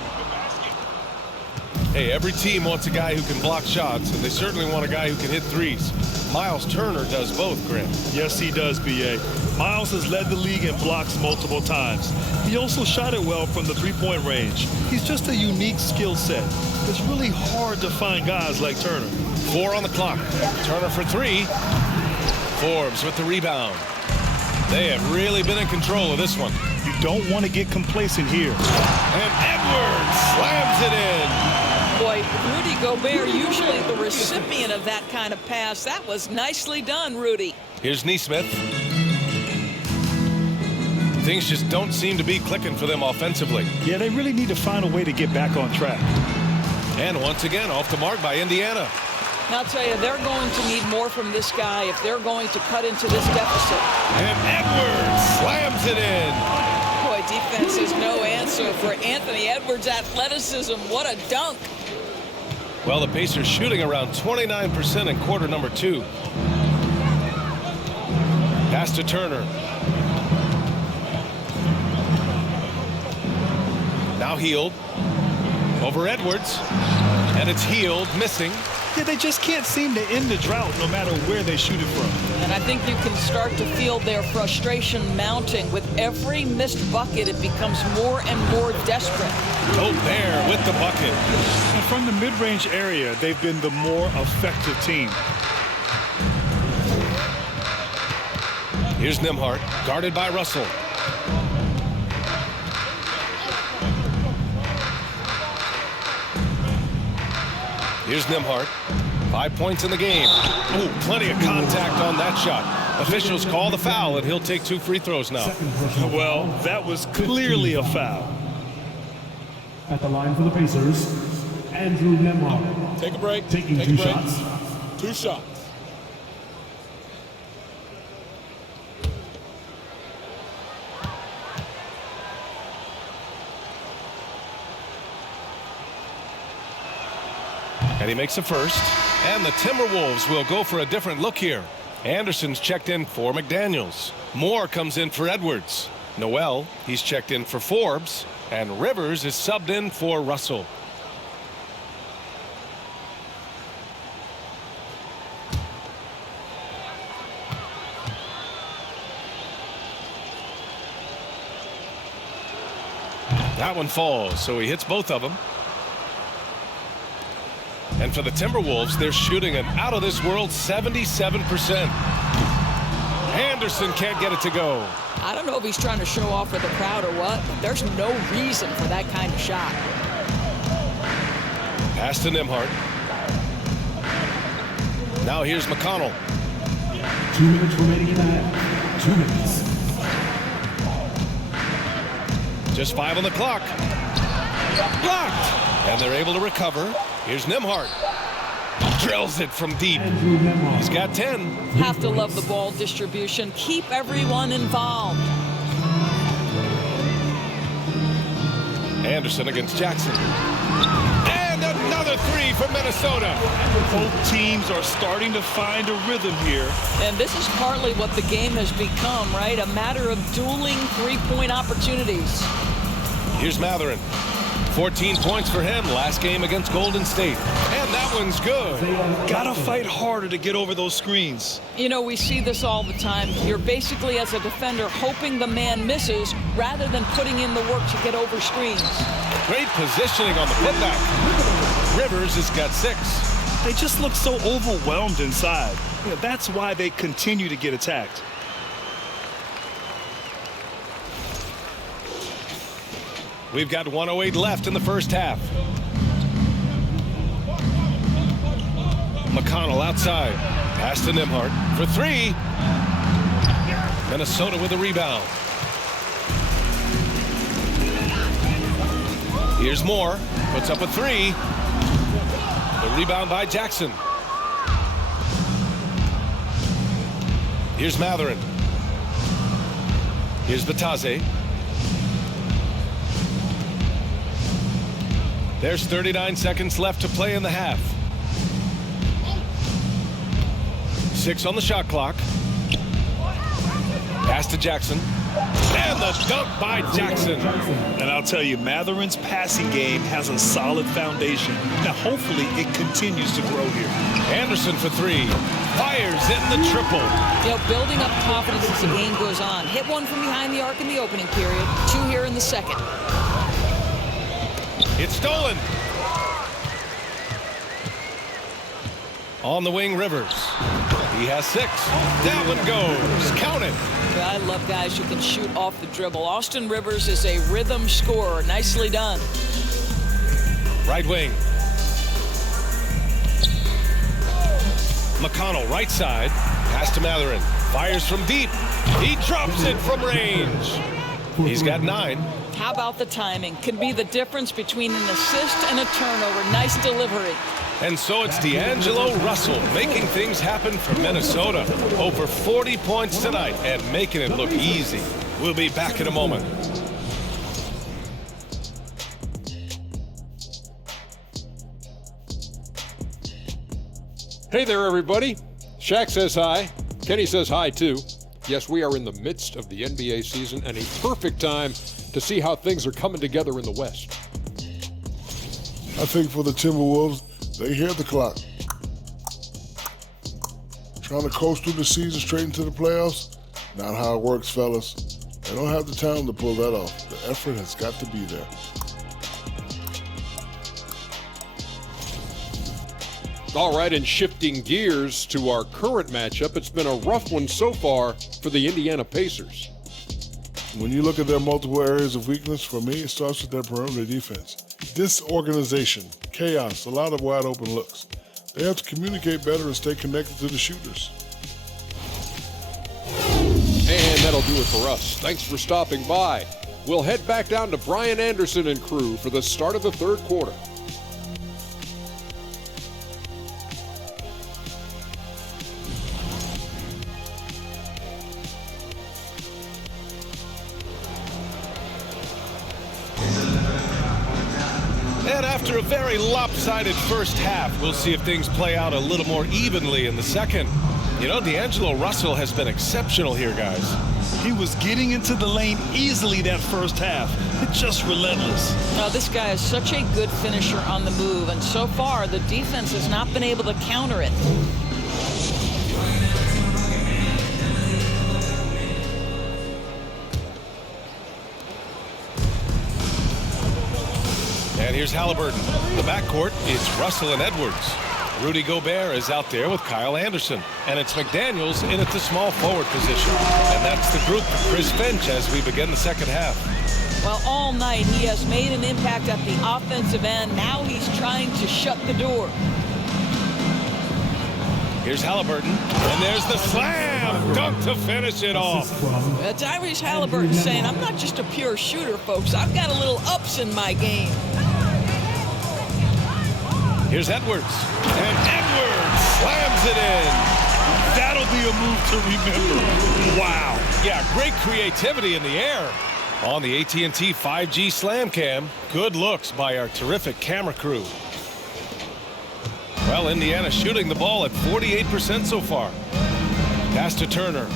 Hey, every team wants a guy who can block shots, and they certainly want a guy who can hit threes. Miles Turner does both, Grant. Yes, he does, B.A. Miles has led the league in blocks multiple times. He also shot it well from the three-point range. He's just a unique skill set. It's really hard to find guys like Turner. 4 on the clock. Turner for 3. Forbes with the rebound. They have really been in control of this one. You don't want to get complacent here. And Edwards slams it in. Boy, Rudy Gobert, usually the recipient of that kind of pass. That was nicely done, Rudy. Here's Nesmith. Things just don't seem to be clicking for them offensively. Yeah, they really need to find a way to get back on track. And once again, off the mark by Indiana. Now, I'll tell you, they're going to need more from this guy if they're going to cut into this deficit. And Edwards slams it in. Boy, defense is no answer for Anthony Edwards' athleticism. What a dunk. Well, the Pacers shooting around 29% in quarter number 2. Pass to Turner. Now Hield. Over Edwards. And it's Hield missing. Yeah, they just can't seem to end the drought no matter where they shoot it from. And I think you can start to feel their frustration mounting. With every missed bucket, it becomes more and more desperate. Gobert with the bucket. And from the mid-range area, they've been the more effective team. Here's Nembhard, guarded by Russell. Here's Nembhard. 5 points in the game. Ooh, plenty of contact on that shot. Officials call the foul, and he'll take 2 free throws now. Well, that was clearly a foul. At the line for the Pacers, Andrew Nembhard. Take a break. Taking Take 2 a break. shots. 2 shots. And he makes a first. And the Timberwolves will go for a different look here. Anderson's checked in for McDaniels. Moore comes in for Edwards. Noel, he's checked in for Forbes. And Rivers is subbed in for Russell. That one falls, so he hits both of them. And for the Timberwolves, they're shooting an out-of-this-world 77%. Anderson can't get it to go. I don't know if he's trying to show off with the crowd or what, but there's no reason for that kind of shot. Pass to Nembhard. Now here's McConnell. 2 minutes remaining in the half. 2 minutes. Just 5 on the clock. Blocked. And they're able to recover. Here's Nembhard. Drills it from deep. Andrew Nembhard. He's got 10. Have to love the ball distribution. Keep everyone involved. Anderson against Jackson. And another 3 for Minnesota. Both teams are starting to find a rhythm here. And this is partly what the game has become, right? A matter of dueling three-point opportunities. Here's Matherin. 14 points for him last game against Golden State. And that one's good. Gotta fight harder to get over those screens. You know, we see this all the time. You're basically, as a defender, hoping the man misses rather than putting in the work to get over screens. Great positioning on the putback. Rivers has got 6. They just look so overwhelmed inside. You know, that's why they continue to get attacked. We've got 1:08 left in the first half. McConnell outside. Pass to Nembhard for 3. Minnesota with a rebound. Here's Moore. Puts up a 3. The rebound by Jackson. Here's Matherin. Here's Batase. There's 39 seconds left to play in the half. 6 on the shot clock. Pass to Jackson. And the dunk by Jackson. And I'll tell you, Matherin's passing game has a solid foundation. Now, hopefully, it continues to grow here. Anderson for 3. Fires in the triple. You know, building up confidence as the game goes on. Hit one from behind the arc in the opening period. 2 here in the second. It's stolen. On the wing, Rivers. He has 6. That one goes. Count it. Yeah, I love guys who can shoot off the dribble. Austin Rivers is a rhythm scorer. Nicely done. Right wing. McConnell, right side. Pass to Matherin. Fires from deep. He drops it from range. He's got 9. How about the timing? Can be the difference between an assist and a turnover. Nice delivery. And so it's D'Angelo Russell making things happen for Minnesota. Over 40 points tonight and making it look easy. We'll be back in a moment. Hey there, everybody. Shaq says hi. Kenny says hi, too. Yes, we are in the midst of the NBA season and a perfect time to see how things are coming together in the West. I think for the Timberwolves, they hear the clock. Trying to coast through the season straight into the playoffs? Not how it works, fellas. They don't have the talent to pull that off. The effort has got to be there. All right, and shifting gears to our current matchup, it's been a rough one so far for the Indiana Pacers. When you look at their multiple areas of weakness, for me, it starts with their perimeter defense. Disorganization, chaos, a lot of wide open looks. They have to communicate better and stay connected to the shooters. And that'll do it for us. Thanks for stopping by. We'll head back down to Brian Anderson and crew for the start of the third quarter. And after a very lopsided first half, we'll see if things play out a little more evenly in the second. You know, D'Angelo Russell has been exceptional here, guys. He was getting into the lane easily that first half. Just relentless. Now, this guy is such a good finisher on the move, and so far the defense has not been able to counter it. And here's Haliburton. The backcourt, it's Russell and Edwards. Rudy Gobert is out there with Kyle Anderson. And it's McDaniels in at the small forward position. And that's the group for Chris Finch as we begin the second half. Well, all night he has made an impact at the offensive end. Now he's trying to shut the door. Here's Haliburton. And there's the slam dunk to finish it off. Tyrese Haliburton saying, I'm not just a pure shooter, folks. I've got a little ups in my game. Here's Edwards. And Edwards slams it in. That'll be a move to remember. Wow. Yeah, great creativity in the air. On the AT&T 5G Slam Cam, good looks by our terrific camera crew. Well, Indiana shooting the ball at 48% so far. Pass to Turner.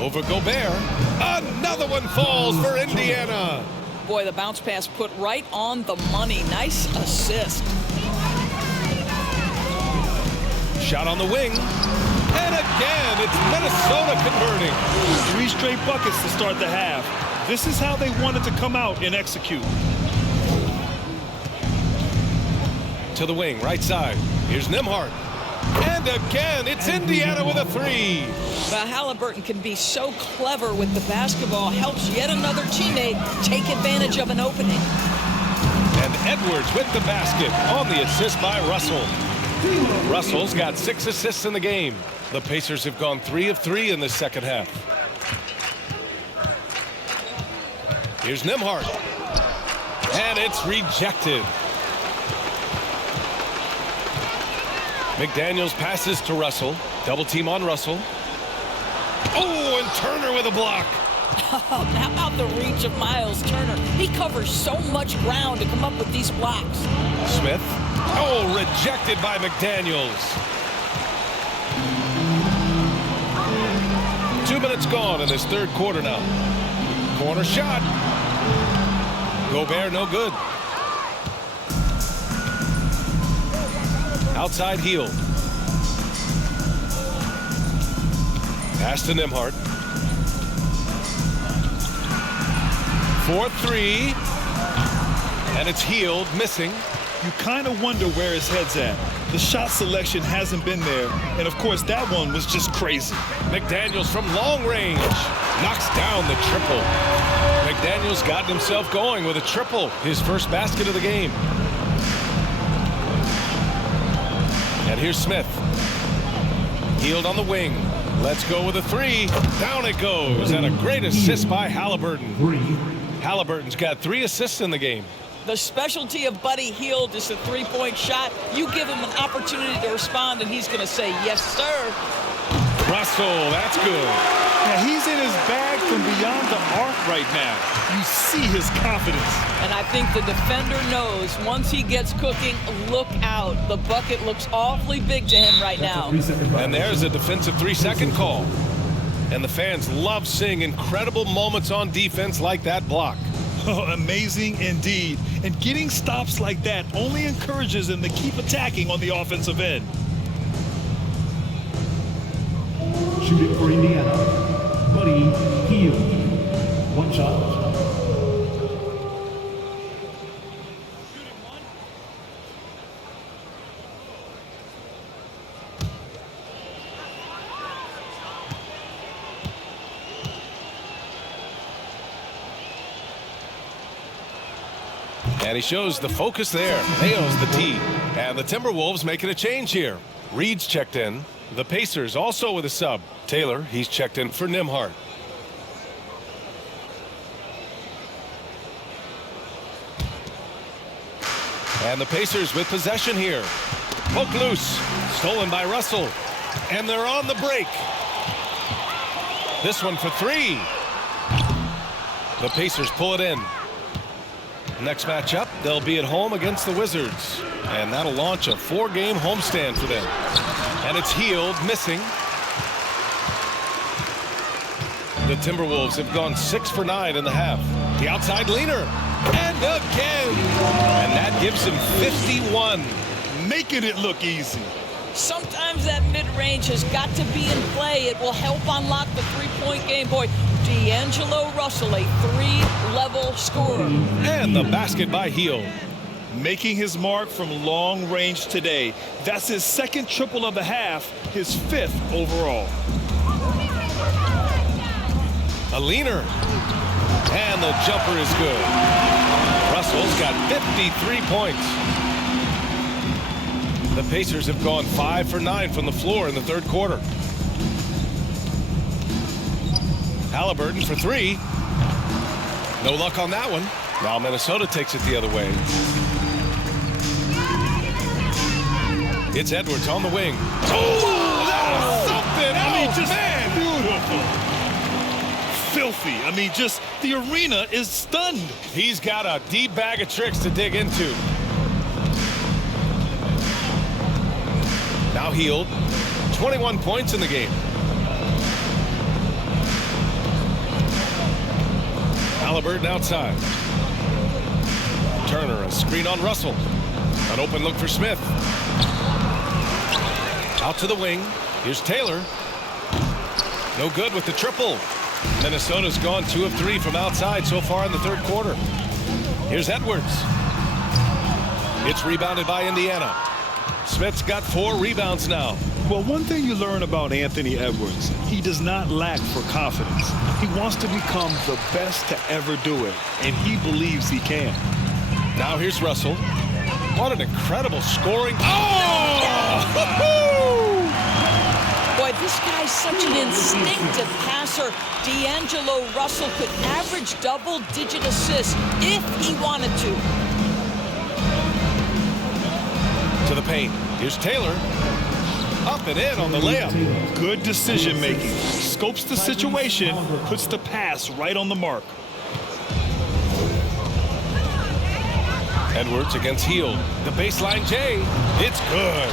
Over Gobert. Another one falls for Indiana. Boy, the bounce pass put right on the money. Nice assist. Shot on the wing. And again, it's Minnesota converting. 3 straight buckets to start the half. This is how they wanted to come out and execute. To the wing, right side. Here's Nembhard. And again, it's Indiana with a 3. But Haliburton can be so clever with the basketball. Helps yet another teammate take advantage of an opening. And Edwards with the basket on the assist by Russell. Russell's got 6 assists in the game. The Pacers have gone 3 of 3 in the second half. Here's Nembhard. And it's rejected. McDaniels passes to Russell. Double team on Russell. Oh, and Turner with a block. How about the reach of Miles Turner? He covers so much ground to come up with these blocks. Smith. Oh, rejected by McDaniels. 2 minutes gone in this third quarter now. Corner shot. Gobert no good. Outside Hield. Pass to Nembhard. 4-3. And it's Hield missing. You kind of wonder where his head's at. The shot selection hasn't been there. And, of course, that one was just crazy. McDaniels from long range knocks down the triple. McDaniels got himself going with a triple, his first basket of the game. And here's Smith. Hield on the wing. Let's go with a three. Down it goes. And a great assist by Haliburton. Haliburton's got 3 assists in the game. The specialty of Buddy Hield is the three-point shot. You give him an opportunity to respond, and he's going to say, yes, sir. Russell, that's good. Now, he's in his bag from beyond the arc right now. You see his confidence. And I think the defender knows once he gets cooking, look out. The bucket looks awfully big to him right now. And there's a defensive 3-second call. And the fans love seeing incredible moments on defense like that block. Oh, amazing indeed. And getting stops like that only encourages them to keep attacking on the offensive end. Shooting for Indiana, Buddy Hield. 1 shot. And he shows the focus there. Nails the tee. And the Timberwolves making a change here. Reed's checked in. The Pacers also with a sub. Taylor, he's checked in for Nimhart. And the Pacers with possession here. Poke loose. Stolen by Russell. And they're on the break. This one for 3. The Pacers pull it in. Next matchup, they'll be at home against the Wizards. And that'll launch a 4-game homestand for them. And it's Hield missing. The Timberwolves have gone 6 for 9 in the half. The outside leaner. And again. And that gives him 51. Making it look easy. Sometimes that mid-range has got to be in play. It will help unlock the three-point game. Boy, D'Angelo Russell, a 3-level scorer. And the basket by Hield. Making his mark from long range today. That's his 2nd triple of the half, his 5th overall. A leaner. And the jumper is good. Russell's got 53 points. The Pacers have gone 5 for 9 from the floor in the 3rd quarter. Haliburton for 3. No luck on that one. Now Minnesota takes it the other way. It's Edwards on the wing. Oh, that was something else, just man. Beautiful. Filthy. I mean, just the arena is stunned. He's got a deep bag of tricks to dig into. Now Hield, 21 points in the game. Haliburton outside. Turner, a screen on Russell. An open look for Smith. Out to the wing. Here's Taylor. No good with the triple. Minnesota's gone 2 of 3 from outside so far in the 3rd quarter. Here's Edwards. It's rebounded by Indiana. Smith's got 4 rebounds now. Well, one thing you learn about Anthony Edwards, he does not lack for confidence. He wants to become the best to ever do it, and he believes he can. Now here's Russell. What an incredible scoring. Oh! Boy, this guy's such an instinctive passer. D'Angelo Russell could average double-digit assists if he wanted to. To the paint. Here's Taylor. Up and in on the layup. Good decision making. Scopes the situation, puts the pass right on the mark. Edwards against Hield. The baseline J. It's good.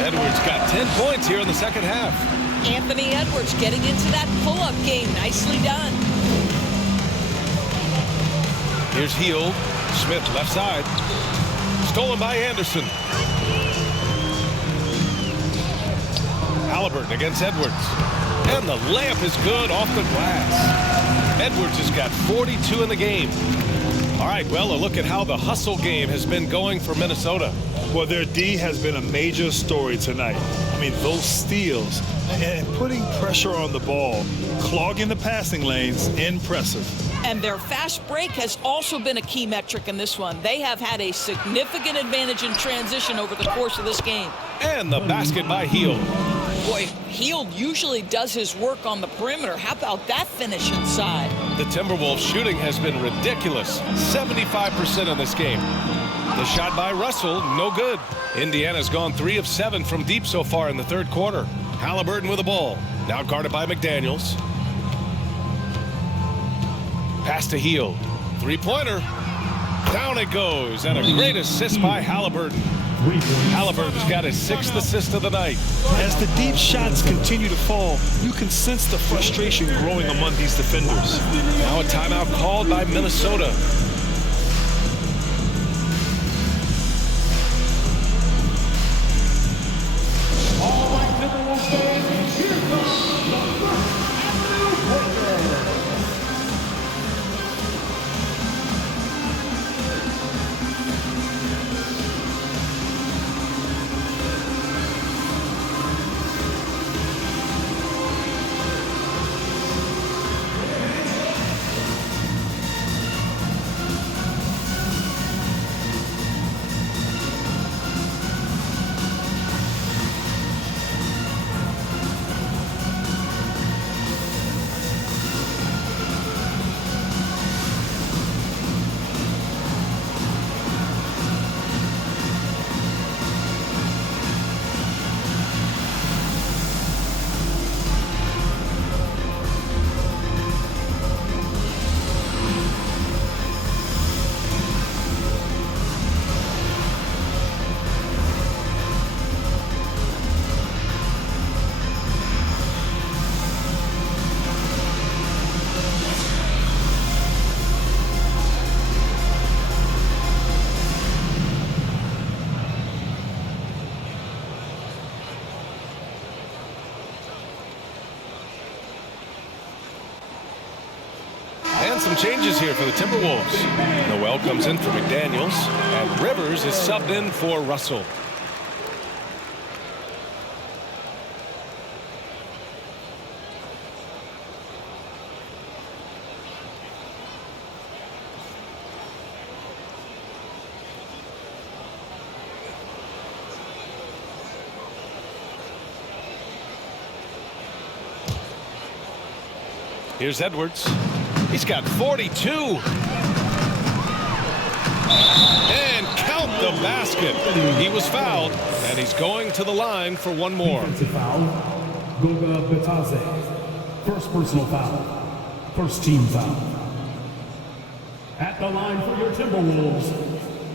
Edwards got 10 points here in the 2nd half. Anthony Edwards getting into that pull-up game. Nicely done. Here's Hield. Smith left side. Stolen by Anderson. Haliburton against Edwards. And the layup is good off the glass. Edwards has got 42 in the game. All right, well, a look at how the hustle game has been going for Minnesota. Well, their D has been a major story tonight. I mean, those steals and putting pressure on the ball, clogging the passing lanes, impressive. And their fast break has also been a key metric in this one. They have had a significant advantage in transition over the course of this game. And the basket by Hield. Boy, Hield usually does his work on the perimeter. How about that finish inside? The Timberwolves shooting has been ridiculous. 75% in this game. The shot by Russell, no good. Indiana's gone 3 of 7 from deep so far in the third quarter. Haliburton with the ball. Now guarded by McDaniels. Pass to Hield. Three-pointer. Down it goes. And a great assist by Haliburton. Haliburton's got his 6th assist of the night. As the deep shots continue to fall, you can sense the frustration growing among these defenders. Now a timeout called by Minnesota. All right, Timberwolves fans, here comes the first breaker. And some changes here for the Timberwolves. Noel comes in for McDaniels, and Rivers is subbed in for Russell. Here's Edwards. He's got 42. And count the basket. He was fouled, and he's going to the line for one more. Defensive foul, Goga Bitadze. First personal foul. First team foul. At the line for your Timberwolves,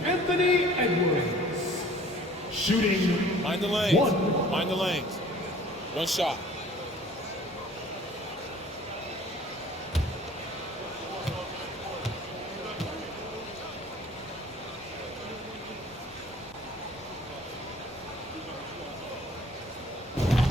Anthony Edwards. Shooting. Mind the lanes. One. Mind the lanes. One shot.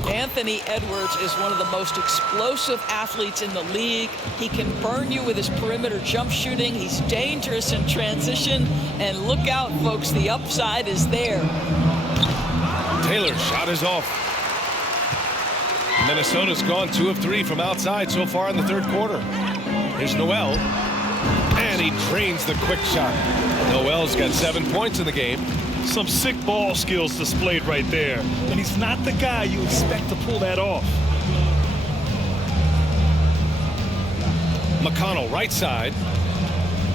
Anthony Edwards is one of the most explosive athletes in the league. He can burn you with his perimeter jump shooting. He's dangerous in transition. And look out, folks, the upside is there. Taylor's shot is off. Minnesota's gone 2 of 3 from outside so far in the third quarter. Here's Noel. And he drains the quick shot. Noel's got 7 points in the game. Some sick ball skills displayed right there. And he's not the guy you expect to pull that off. McConnell right side.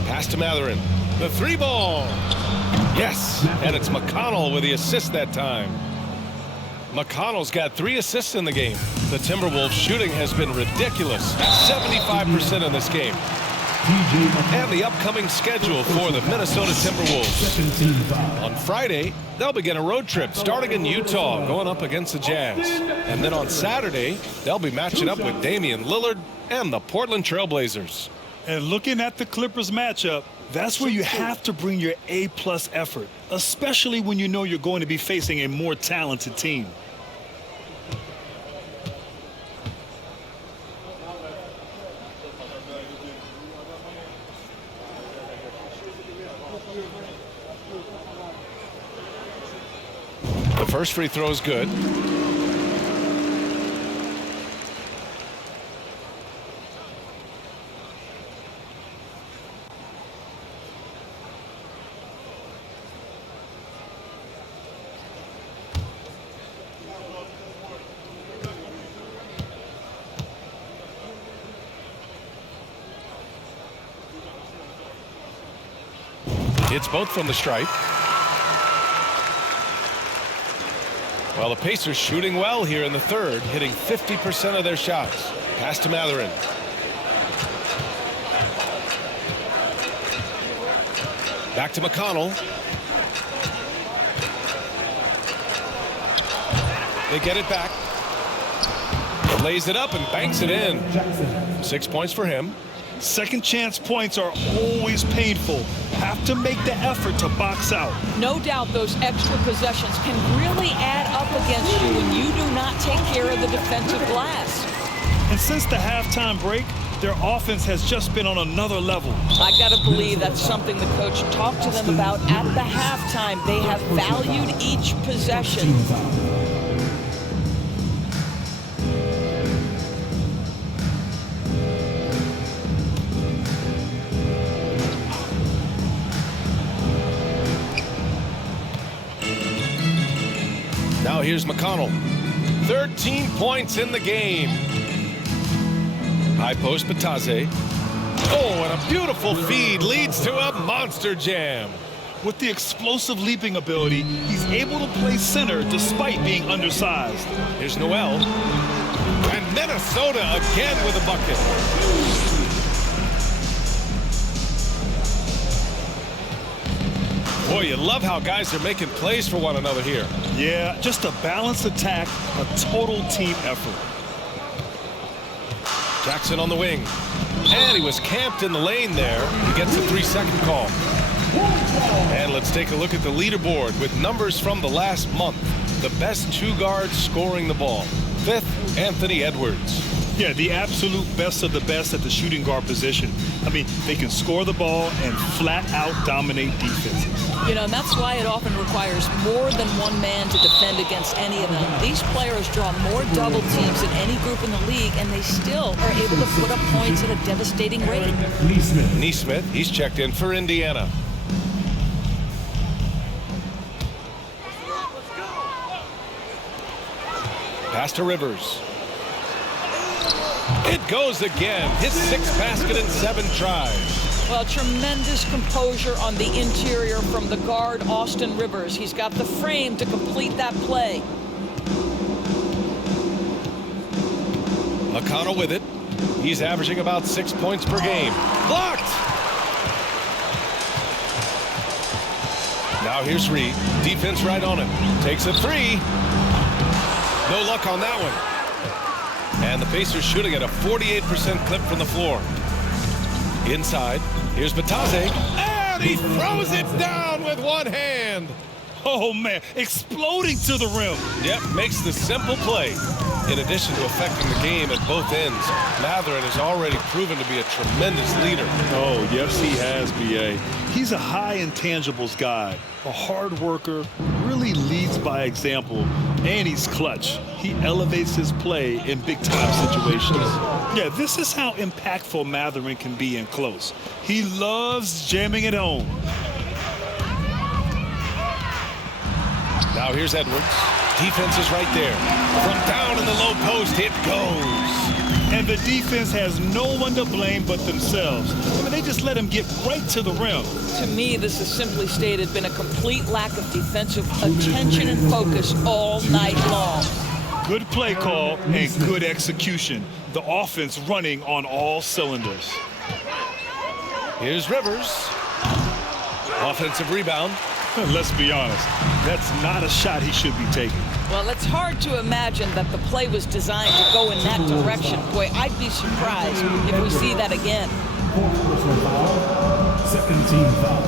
Pass to Matherin. The 3-ball. Yes, and it's McConnell with the assist that time. McConnell's got 3 assists in the game. The Timberwolves shooting has been ridiculous. 75% in this game. And the upcoming schedule for the Minnesota Timberwolves. On Friday, they'll begin a road trip starting in Utah, going up against the Jazz. And then on Saturday, they'll be matching up with Damian Lillard and the Portland Trailblazers. And looking at the Clippers matchup, that's where you have to bring your A-plus effort, especially when you know you're going to be facing a more talented team. First free throw is good. It's both from the stripe. Well, the Pacers shooting well here in the third, hitting 50% of their shots. Pass to Mathurin. Back to McConnell. They get it back. Lays it up and banks it in. 6 points for him. Second chance points are always painful. Have to make the effort to box out. No doubt those extra possessions can really add up against you when you do not take care of the defensive glass. And since the halftime break, their offense has just been on another level. I got to believe that's something the coach talked to them about at the halftime. They have valued each possession. Now here's McConnell. 13 points in the game. High post Batase. Oh, and a beautiful feed leads to a monster jam. With the explosive leaping ability, he's able to play center despite being undersized. Here's Noel. And Minnesota again with a bucket. Boy, you love how guys are making plays for one another here. Yeah, just a balanced attack, a total team effort. Jackson on the wing. And he was camped in the lane there. He gets a 3-second call. And let's take a look at the leaderboard with numbers from the last month. The best two guards scoring the ball. Fifth, Anthony Edwards. Yeah, the absolute best of the best at the shooting guard position. I mean, they can score the ball and flat out dominate defenses. You know, and that's why it often requires more than one man to defend against any of them. These players draw more double teams than any group in the league, and they still are able to put up points at a devastating rate. Neesmith, he's checked in for Indiana. Pass to Rivers. It goes again. His 6th basket in 7 tries. Well, tremendous composure on the interior from the guard, Austin Rivers. He's got the frame to complete that play. McConnell with it. He's averaging about 6 points per game. Blocked! Now here's Reed. Defense right on him. Takes a 3. No luck on that one. And the Pacers shooting at a 48% clip from the floor. Inside, here's Batase, and he throws it down with one hand. Oh, man, exploding to the rim. Yep, makes the simple play. In addition to affecting the game at both ends, Mathurin has already proven to be a tremendous leader. Oh, yes, he has, B.A. He's a high intangibles guy, a hard worker, really leads by example, and he's clutch. He elevates his play in big-time situations. Yeah, this is how impactful Mathurin can be in close. He loves jamming it home. Now here's Edwards. Defense is right there. From down in the low post, it goes. And the defense has no one to blame but themselves. I mean, they just let him get right to the rim. To me, this has simply stated been a complete lack of defensive attention and focus all night long. Good play call and good execution. The offense running on all cylinders. Here's Rivers. Offensive rebound. Let's be honest, that's not a shot he should be taking. Well, it's hard to imagine that the play was designed to go in that direction. Boy, I'd be surprised if we see that again. Personal foul. Second team foul.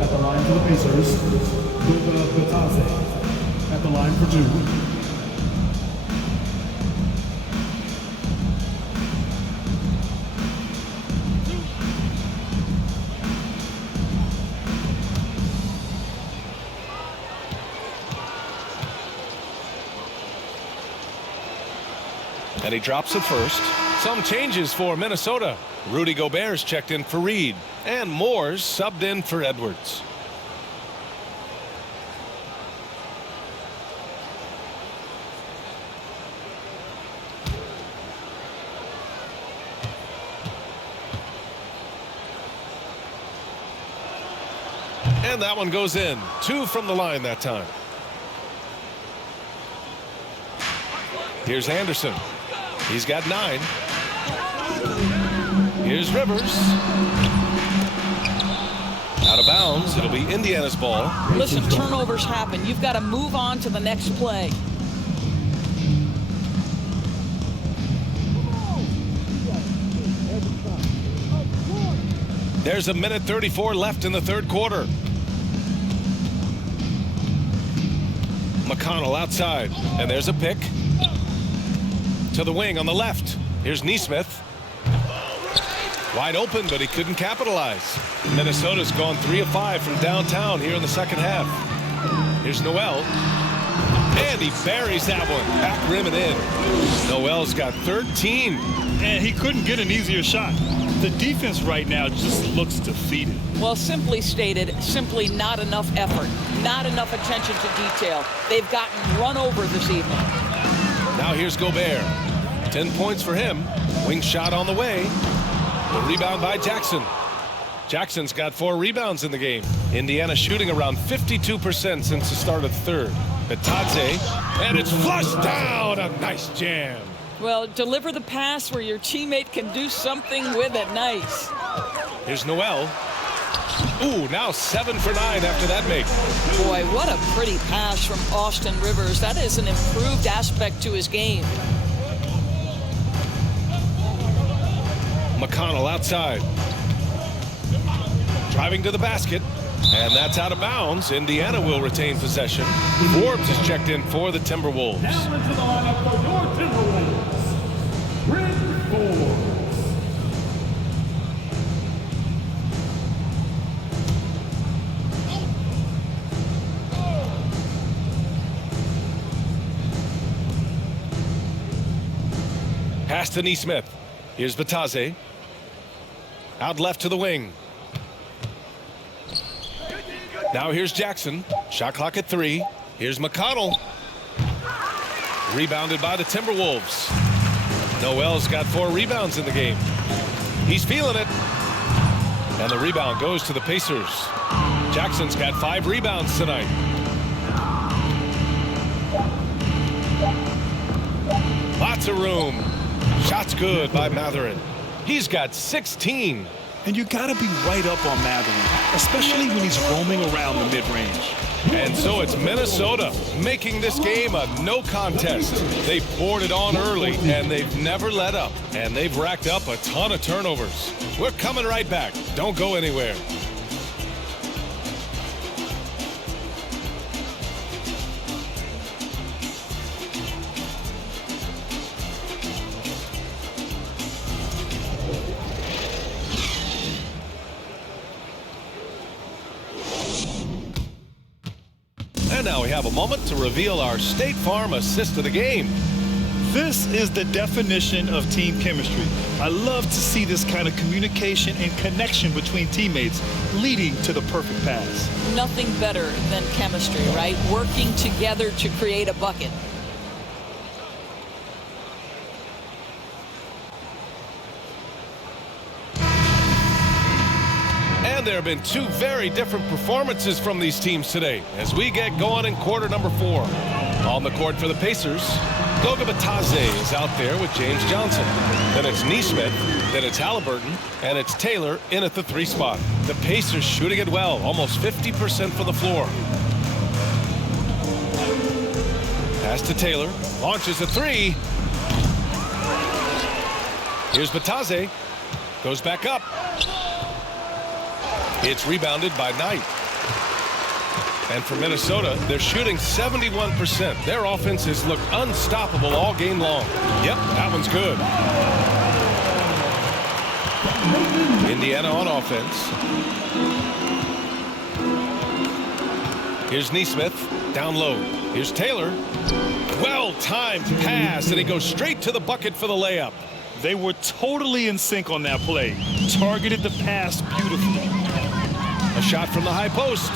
At the line for the Pacers, Luka Batase. At the line for 2. And he drops it first. Some changes for Minnesota. Rudy Gobert's checked in for Reed. And Moore's subbed in for Edwards. And that one goes in. 2 from the line that time. Here's Anderson. He's got 9. Here's Rivers. Out of bounds. It'll be Indiana's ball. Listen, turnovers happen. You've got to move on to the next play. There's a minute 34 left in the third quarter. McConnell outside, and there's a pick to the wing on the left. Here's Nesmith. Wide open, but he couldn't capitalize. Minnesota's gone 3 of 5 from downtown here in the second half. Here's Noel. And he buries that one. Back rim and in. Noel's got 13. And he couldn't get an easier shot. The defense right now just looks defeated. Well, simply stated, simply not enough effort, not enough attention to detail. They've gotten run over this evening. Now here's Gobert. 10 points for him. Wing shot on the way. The rebound by Jackson. Jackson's got 4 rebounds in the game. Indiana shooting around 52% since the start of the third. Batadze, and it's flushed down. A nice jam. Well, deliver the pass where your teammate can do something with it. Nice. Here's Noel. Ooh, now 7 for 9 after that make. Boy, what a pretty pass from Austin Rivers. That is an improved aspect to his game. McConnell outside. Driving to the basket. And that's out of bounds. Indiana will retain possession. Forbes is checked in for the Timberwolves. Now into the lineup for your Timberwolves, Bryn Forbes. Pass to Nesmith. Here's Batadze. Out left to the wing. Now here's Jackson. Shot clock at 3. Here's McConnell. Rebounded by the Timberwolves. Noel's got 4 rebounds in the game. He's feeling it. And the rebound goes to the Pacers. Jackson's got 5 rebounds tonight. Lots of room. Shots good by Matherin. He's got 16. And you got to be right up on Matherin, especially when he's roaming around the mid-range. And so it's Minnesota making this game a no contest. They poured it on early, and they've never let up. And they've racked up a ton of turnovers. We're coming right back. Don't go anywhere. And now we have a moment to reveal our State Farm assist of the game. This is the definition of team chemistry. I love to see this kind of communication and connection between teammates leading to the perfect pass. Nothing better than chemistry, right? Working together to create a bucket. And there have been 2 very different performances from these teams today as we get going in quarter number 4. On the court for the Pacers, Goga Batadze is out there with James Johnson. Then it's Nesmith, then it's Haliburton, and it's Taylor in at the 3 spot. The Pacers shooting it well, almost 50% from the floor. Pass to Taylor, launches a 3. Here's Batadze, goes back up. It's rebounded by Knight. And for Minnesota, they're shooting 71%. Their offense has looked unstoppable all game long. Yep, that one's good. Indiana on offense. Here's Nesmith, down low. Here's Taylor. Well Well-timed pass, and he goes straight to the bucket for the layup. They were totally in sync on that play. Targeted the pass beautifully. A shot from the high post.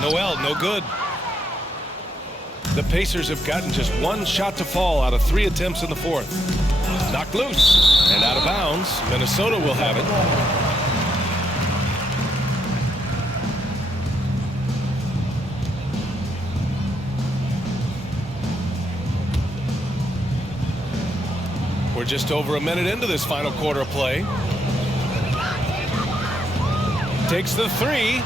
Noel, no good. The Pacers have gotten just one shot to fall out of 3 attempts in the fourth. Knocked loose and out of bounds. Minnesota will have it. We're just over a minute into this final quarter of play. Takes the 3.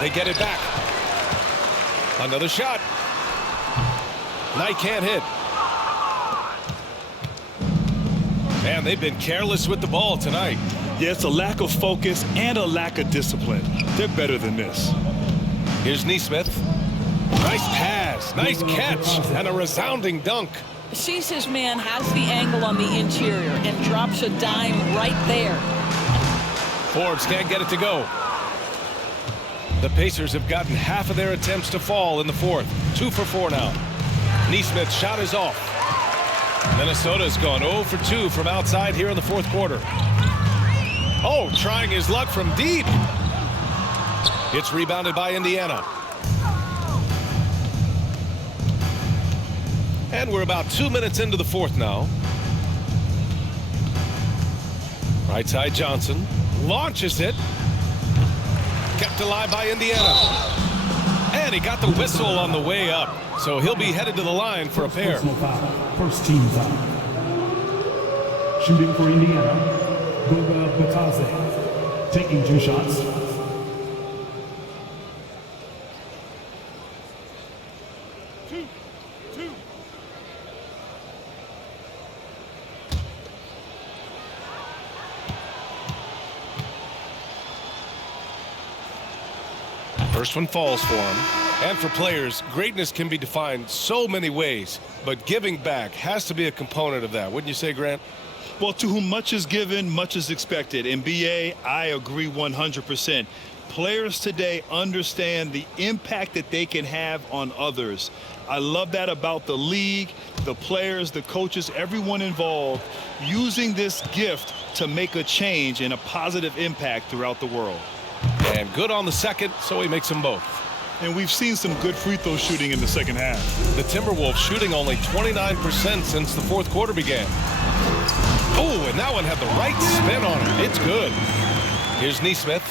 They get it back. Another shot. Knight can't hit. Man, they've been careless with the ball tonight. Yeah, it's a lack of focus and a lack of discipline. They're better than this. Here's Nesmith. Nice pass, nice catch, and a resounding dunk. Sees his man, has the angle on the interior, and drops a dime right there. Forbes can't get it to go. The Pacers have gotten half of their attempts to fall in the fourth. 2 for 4 now. Nesmith's shot is off. Minnesota's gone 0 for 2 from outside here in the fourth quarter. Oh, trying his luck from deep. It's rebounded by Indiana. And we're about 2 minutes into the fourth now. Right side Johnson launches it. Kept alive by Indiana. And he got the whistle on the way up. So he'll be headed to the line for a pair. First team foul. Shooting for Indiana, Goga Batadze. Taking 2 shots. First one falls for him. And for players, greatness can be defined so many ways, but giving back has to be a component of that. Wouldn't you say, Grant? Well, to whom much is given, much is expected. In BA, I agree 100%. Players today understand the impact that they can have on others. I love that about the league, the players, the coaches, everyone involved, using this gift to make a change and a positive impact throughout the world. And good on the second, so he makes them both. And we've seen some good free throw shooting in the second half. The Timberwolves shooting only 29% since the fourth quarter began. Oh, and that one had the right spin on it. It's good. Here's Nesmith.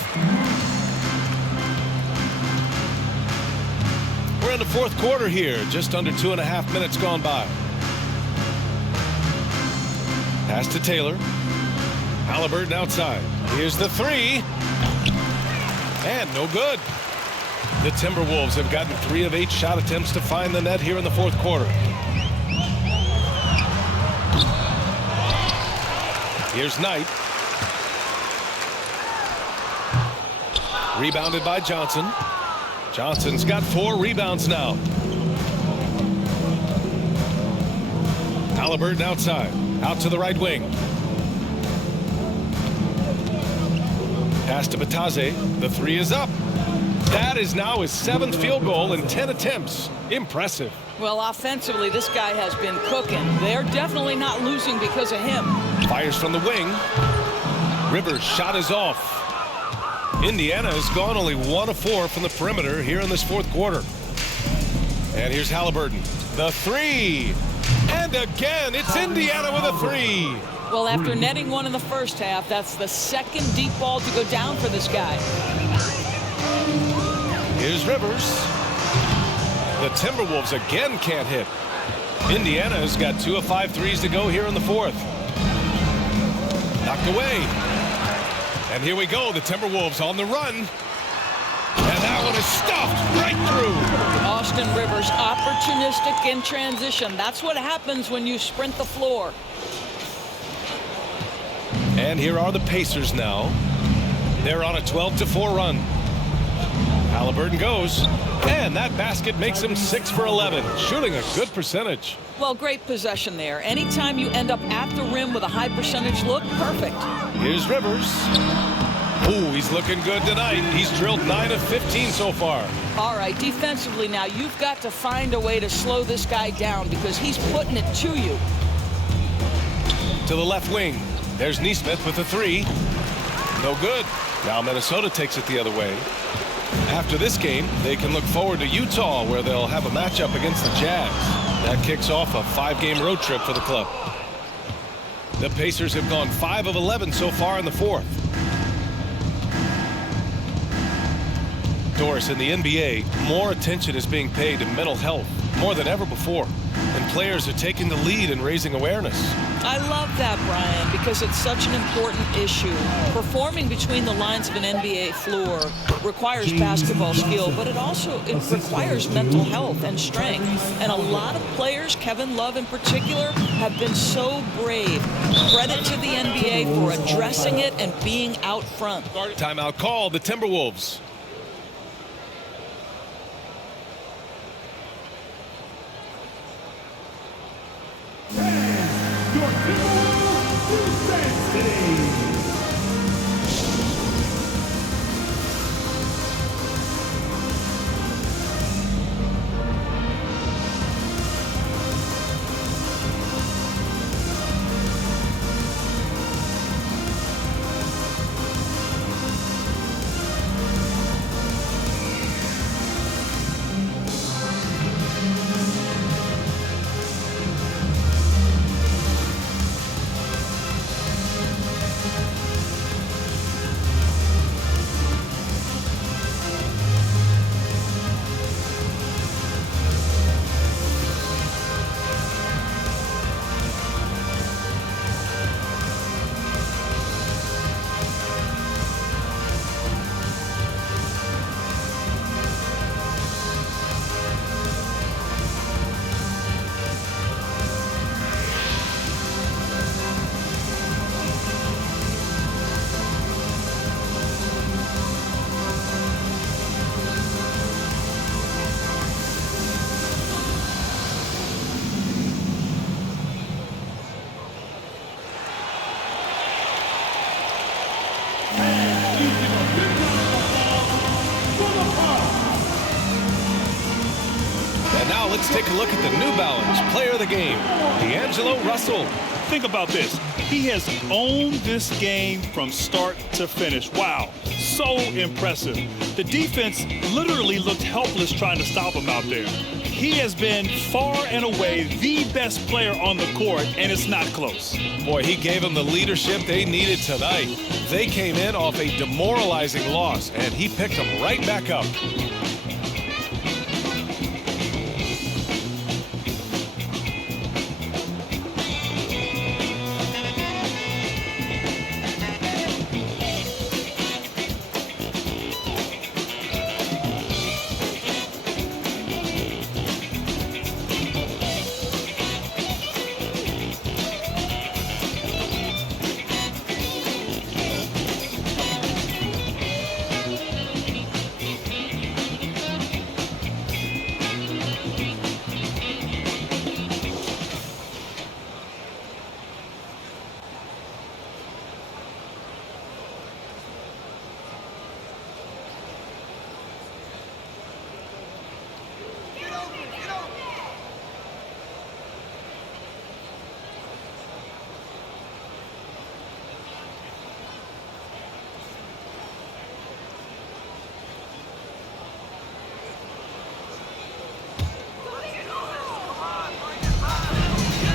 We're in the fourth quarter here. Just under 2.5 minutes gone by. Pass to Taylor. Haliburton outside. Here's the 3. And no good. The Timberwolves have gotten 3 of 8 shot attempts to find the net here in the fourth quarter. Here's Knight. Rebounded by Johnson. Johnson's got 4 rebounds now. Haliburton outside. Out to the right wing. Pass to Batadze. The 3 is up. That is now his 7th field goal in 10 attempts. Impressive. Well, offensively, this guy has been cooking. They're definitely not losing because of him. Fires from the wing. Rivers' shot is off. Indiana has gone only 1 of 4 from the perimeter here in this fourth quarter. And here's Haliburton. The 3. And again, it's Indiana with a 3. Well, after netting 1 in the first half, that's the 2nd deep ball to go down for this guy. Here's Rivers. The Timberwolves again can't hit. Indiana has got 2 of 5 threes to go here in the fourth. Knocked away. And here we go. The Timberwolves on the run. And that one is stuffed right through. Austin Rivers, opportunistic in transition. That's what happens when you sprint the floor. And here are the Pacers now. They're on a 12-4 run. Haliburton goes, and that basket makes him 6 for 11, shooting a good percentage. Well, great possession there. Anytime you end up at the rim with a high percentage look, perfect. Here's Rivers. Ooh, he's looking good tonight. He's drilled 9 of 15 so far. All right, defensively now, you've got to find a way to slow this guy down because he's putting it to you. To the left wing. There's Nesmith with a 3. No good. Now Minnesota takes it the other way. After this game, they can look forward to Utah, where they'll have a matchup against the Jazz. That kicks off a 5-game road trip for the club. The Pacers have gone 5 of 11 so far in the fourth. Doris, in the NBA, more attention is being paid to mental health, more than ever before. And players are taking the lead in raising awareness. I love that, Brian, because it's such an important issue. Performing between the lines of an NBA floor requires basketball skill, but it requires mental health and strength. And a lot of players, Kevin Love in particular, have been so brave. Credit to the NBA for addressing it and being out front. Timeout call, the Timberwolves. Your Timberwolves defense today. Now let's take a look at the New Balance player of the game, D'Angelo Russell. Think about this. He has owned this game from start to finish. Wow, so impressive. The defense literally looked helpless trying to stop him out there. He has been far and away the best player on the court, and it's not close. Boy, he gave them the leadership they needed tonight. They came in off a demoralizing loss, and he picked them right back up.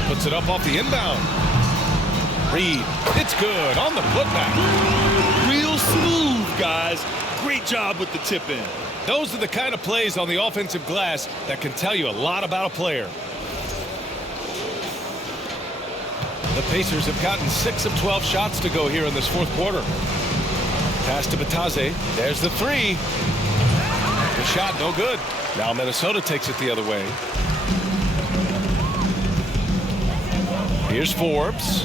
Puts it up off the inbound. Reed, it's good on the putback. Real smooth, guys. Great job with the tip in. Those are the kind of plays on the offensive glass that can tell you a lot about a player. The Pacers have gotten 6 of 12 shots to go here in this fourth quarter. Pass to Bataze. There's the 3. The shot no good. Now Minnesota takes it the other way. Here's Forbes.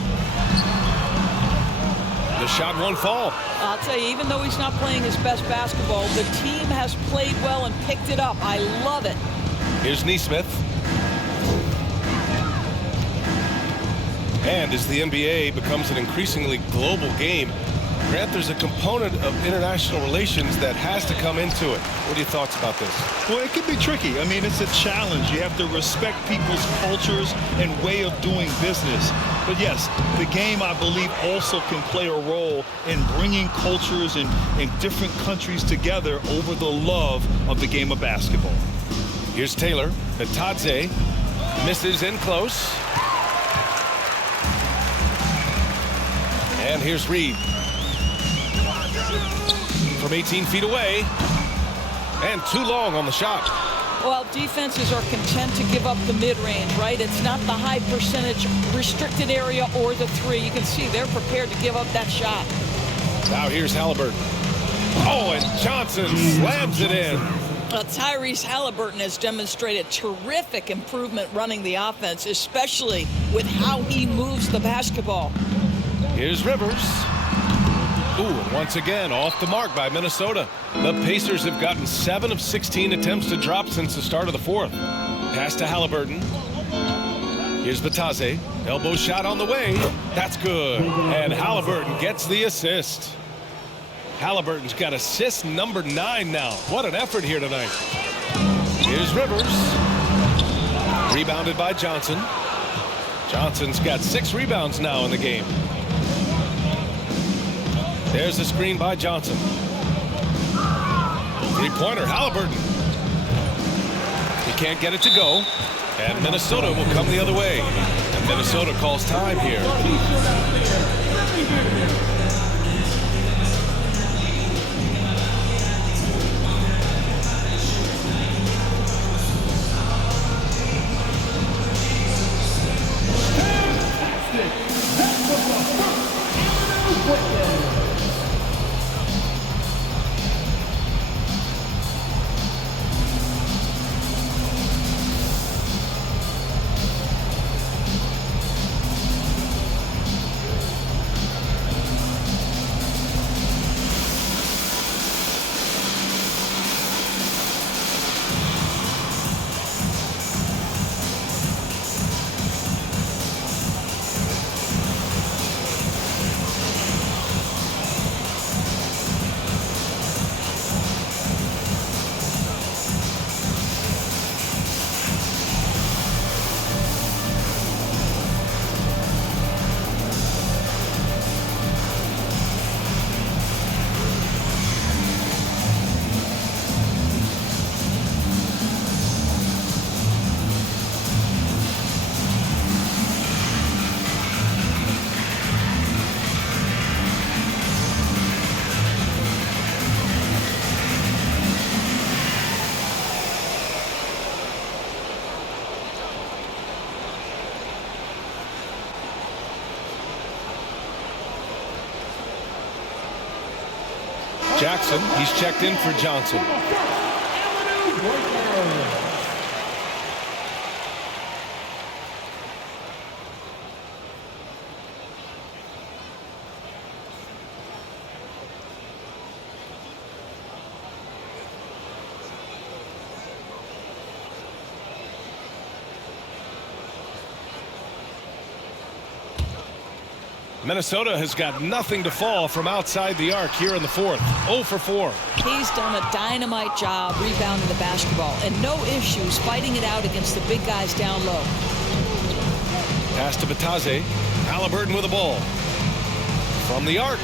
The shot won't fall. I'll tell you, even though he's not playing his best basketball, the team has played well and picked it up. I love it. Here's Nesmith. And as the NBA becomes an increasingly global game, Grant, there's a component of international relations that has to come into it. What are your thoughts about this? Well, it can be tricky. I mean, it's a challenge. You have to respect people's cultures and way of doing business. But yes, the game, I believe, also can play a role in bringing cultures in different countries together over the love of the game of basketball. Here's Taylor. Bitadze misses in close. And here's Reed. From 18 feet away. And too long on the shot. Well, defenses are content to give up the mid-range, right? It's not the high percentage restricted area or the three. You can see they're prepared to give up that shot. Now here's Haliburton. Oh, and Johnson slams it in. Tyrese Haliburton has demonstrated terrific improvement running the offense, especially with how he moves the basketball. Here's Rivers. Ooh, and once again, off the mark by Minnesota. The Pacers have gotten 7 of 16 attempts to drop since the start of the fourth. Pass to Haliburton. Here's Bitadze. Elbow shot on the way. That's good. And Haliburton gets the assist. Haliburton's got assist number 9 now. What an effort here tonight. Here's Rivers. Rebounded by Johnson. Johnson's got 6 rebounds now in the game. There's the screen by Johnson. Three-pointer, Haliburton. He can't get it to go. And Minnesota will come the other way. And Minnesota calls time here. Jackson, he's checked in for Johnson. Minnesota has got nothing to fall from outside the arc here in the fourth. 0 for 4. He's done a dynamite job rebounding the basketball and no issues fighting it out against the big guys down low. Pass to Bitadze. Haliburton with a ball. From the arc.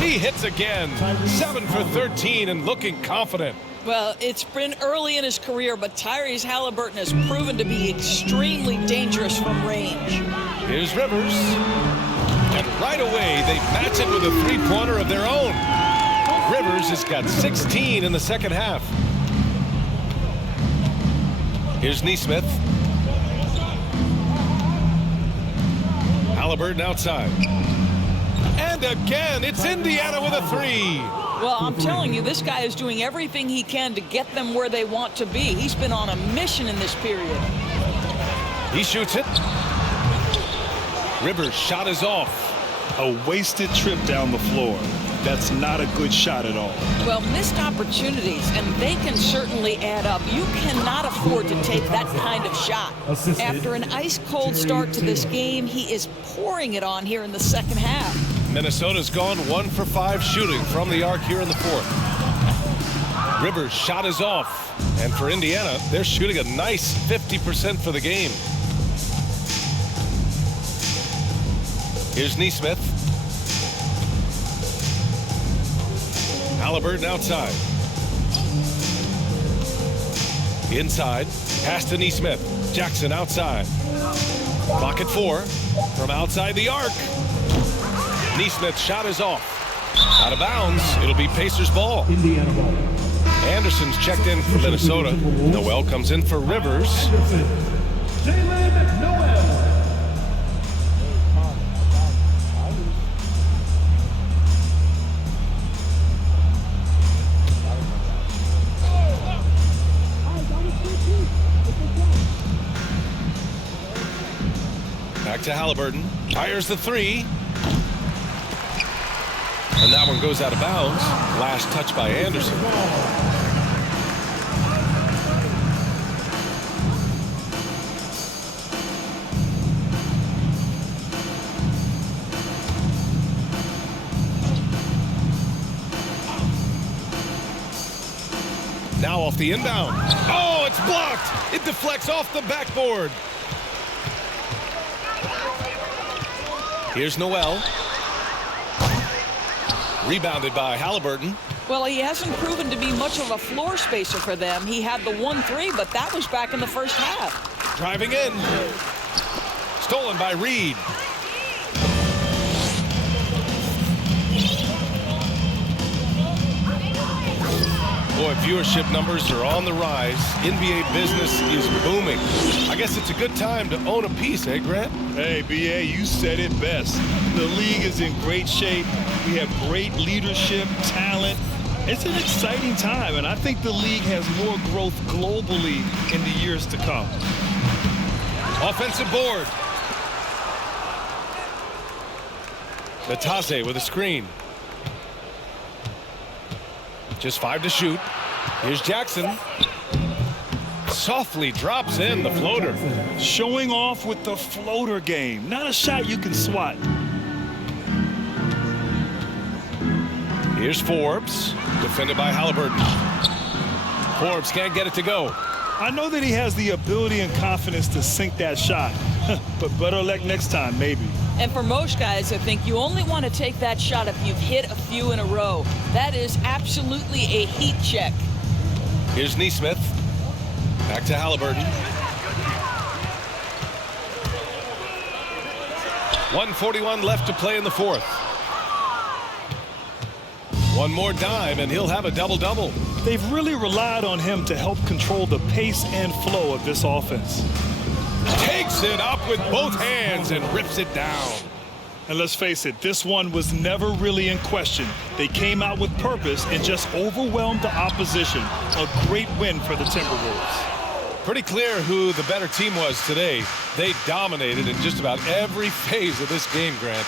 He hits again. 7 for 13 and looking confident. Well, it's been early in his career, but Tyrese Haliburton has proven to be extremely dangerous from range. Here's Rivers. And right away, they match it with a three-pointer of their own. Rivers has got 16 in the second half. Here's Nesmith. Haliburton outside. And again, it's Indiana with a 3. Well, I'm telling you, this guy is doing everything he can to get them where they want to be. He's been on a mission in this period. He shoots it. Rivers' shot is off. A wasted trip down the floor. That's not a good shot at all. Well, missed opportunities, and they can certainly add up. You cannot afford to take that kind of shot. After an ice-cold start to this game, he is pouring it on here in the second half. Minnesota's gone 1 for 5 shooting from the arc here in the fourth. Rivers' shot is off. And for Indiana, they're shooting a nice 50% for the game. Here's Nesmith. Haliburton outside. Inside. Pass to Nesmith. Jackson outside. Clock at 4. From outside the arc. Nesmith's shot is off. Out of bounds. It'll be Pacers ball. Indiana ball. Anderson's checked in for Minnesota. Noel comes in for Rivers. Jalen Noel. Back to Haliburton. Fires the 3. And that one goes out of bounds. Last touch by Anderson. Now off the inbound. Oh, it's blocked. It deflects off the backboard. Here's Noel. Rebounded by Haliburton. Well, he hasn't proven to be much of a floor spacer for them. He had the 1-3, but that was back in the first half. Driving in. Stolen by Reed. Boy, viewership numbers are on the rise. NBA business is booming. I guess it's a good time to own a piece, eh, Grant? Hey, B.A., you said it best. The league is in great shape. We have great leadership, talent. It's an exciting time, and I think the league has more growth globally in the years to come. Offensive board. Batase with a screen. Just 5 to shoot. Here's Jackson. Softly drops in the floater. Showing off with the floater game. Not a shot you can swat. Here's Forbes. Defended by Haliburton. Forbes can't get it to go. I know that he has the ability and confidence to sink that shot. But better luck next time, maybe. And for most guys, I think you only want to take that shot if you've hit a few in a row. That is absolutely a heat check. Here's Nesmith. Back to Haliburton. 1:41 left to play in the fourth. One more dime and he'll have a double-double. They've really relied on him to help control the pace and flow of this offense. Takes it up with both hands and rips it down. And let's face it, this one was never really in question. They came out with purpose and just overwhelmed the opposition. A great win for the Timberwolves. Pretty clear who the better team was today. They dominated in just about every phase of this game, Grant.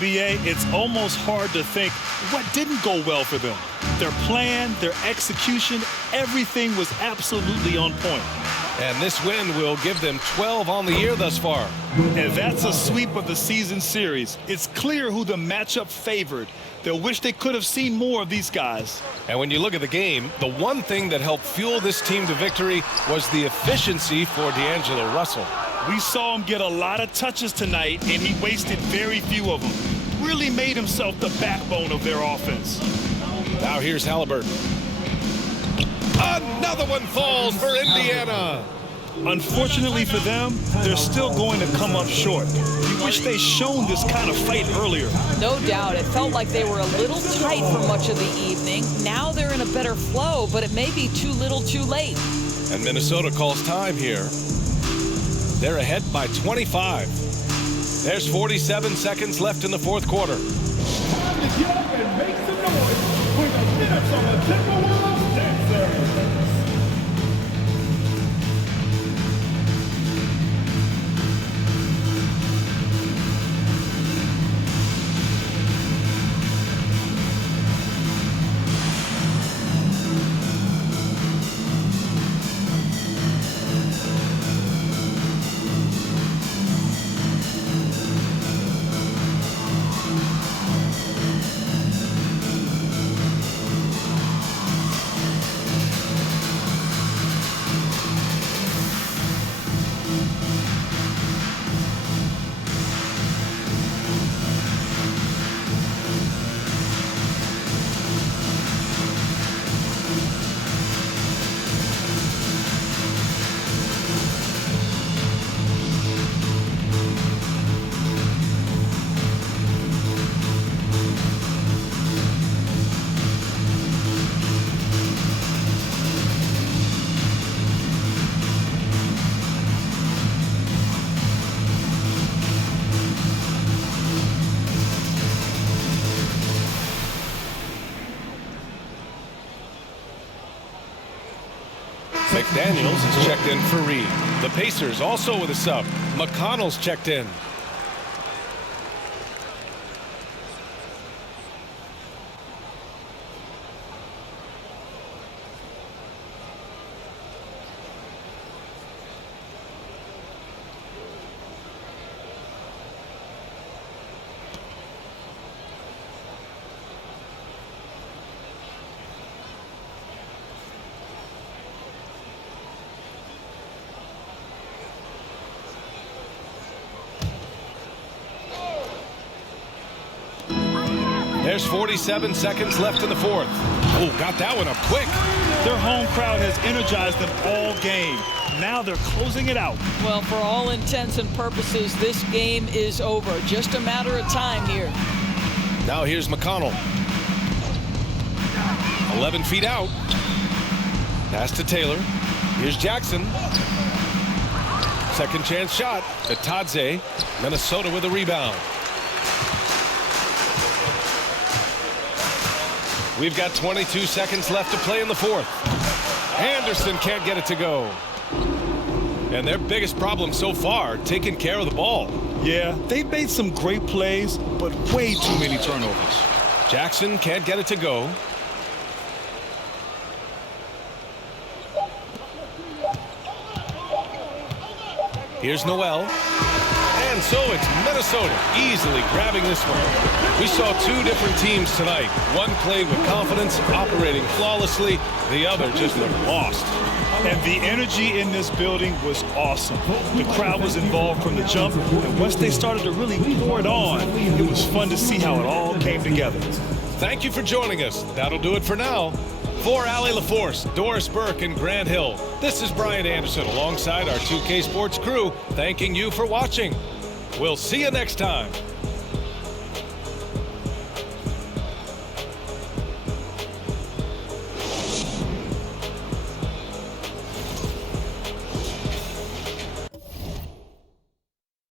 B.A., it's almost hard to think what didn't go well for them. Their plan, their execution, everything was absolutely on point. And this win will give them 12 on the year thus far. And that's a sweep of the season series. It's clear who the matchup favored. They'll wish they could have seen more of these guys. And when you look at the game, the one thing that helped fuel this team to victory was the efficiency for D'Angelo Russell. We saw him get a lot of touches tonight, and he wasted very few of them. Really made himself the backbone of their offense. Now here's Haliburton. Another one falls for Indiana. Unfortunately for them, they're still going to come up short. You wish they'd shown this kind of fight earlier. No doubt. It felt like they were a little tight for much of the evening. Now they're in a better flow, but it may be too little too late. And Minnesota calls time here. They're ahead by 25. There's 47 seconds left in the fourth quarter. Time to get up and make some noise for the Minnesota Timberwolves dancers. Daniels is checked in for Reed. The Pacers also with a sub. McConnell's checked in. There's 47 seconds left in the fourth. Oh, got that one up quick. Their home crowd has energized them all game. Now they're closing it out. Well, for all intents and purposes, this game is over. Just a matter of time here. Now here's McConnell. 11 feet out. Pass to Taylor. Here's Jackson. Second chance shot. Atadze. Minnesota with a rebound. We've got 22 seconds left to play in the fourth. Anderson can't get it to go. And their biggest problem so far, taking care of the ball. Yeah, they've made some great plays, but way too many turnovers. Jackson can't get it to go. Here's Noel. And so it's Minnesota easily grabbing this one. We saw two different teams tonight. One played with confidence, operating flawlessly. The other just looked lost. And the energy in this building was awesome. The crowd was involved from the jump, and once they started to really pour it on, it was fun to see how it all came together. Thank you for joining us. That'll do it for now. For Allie LaForce, Doris Burke, and Grant Hill, this is Brian Anderson alongside our 2K Sports crew, thanking you for watching. We'll see you next time.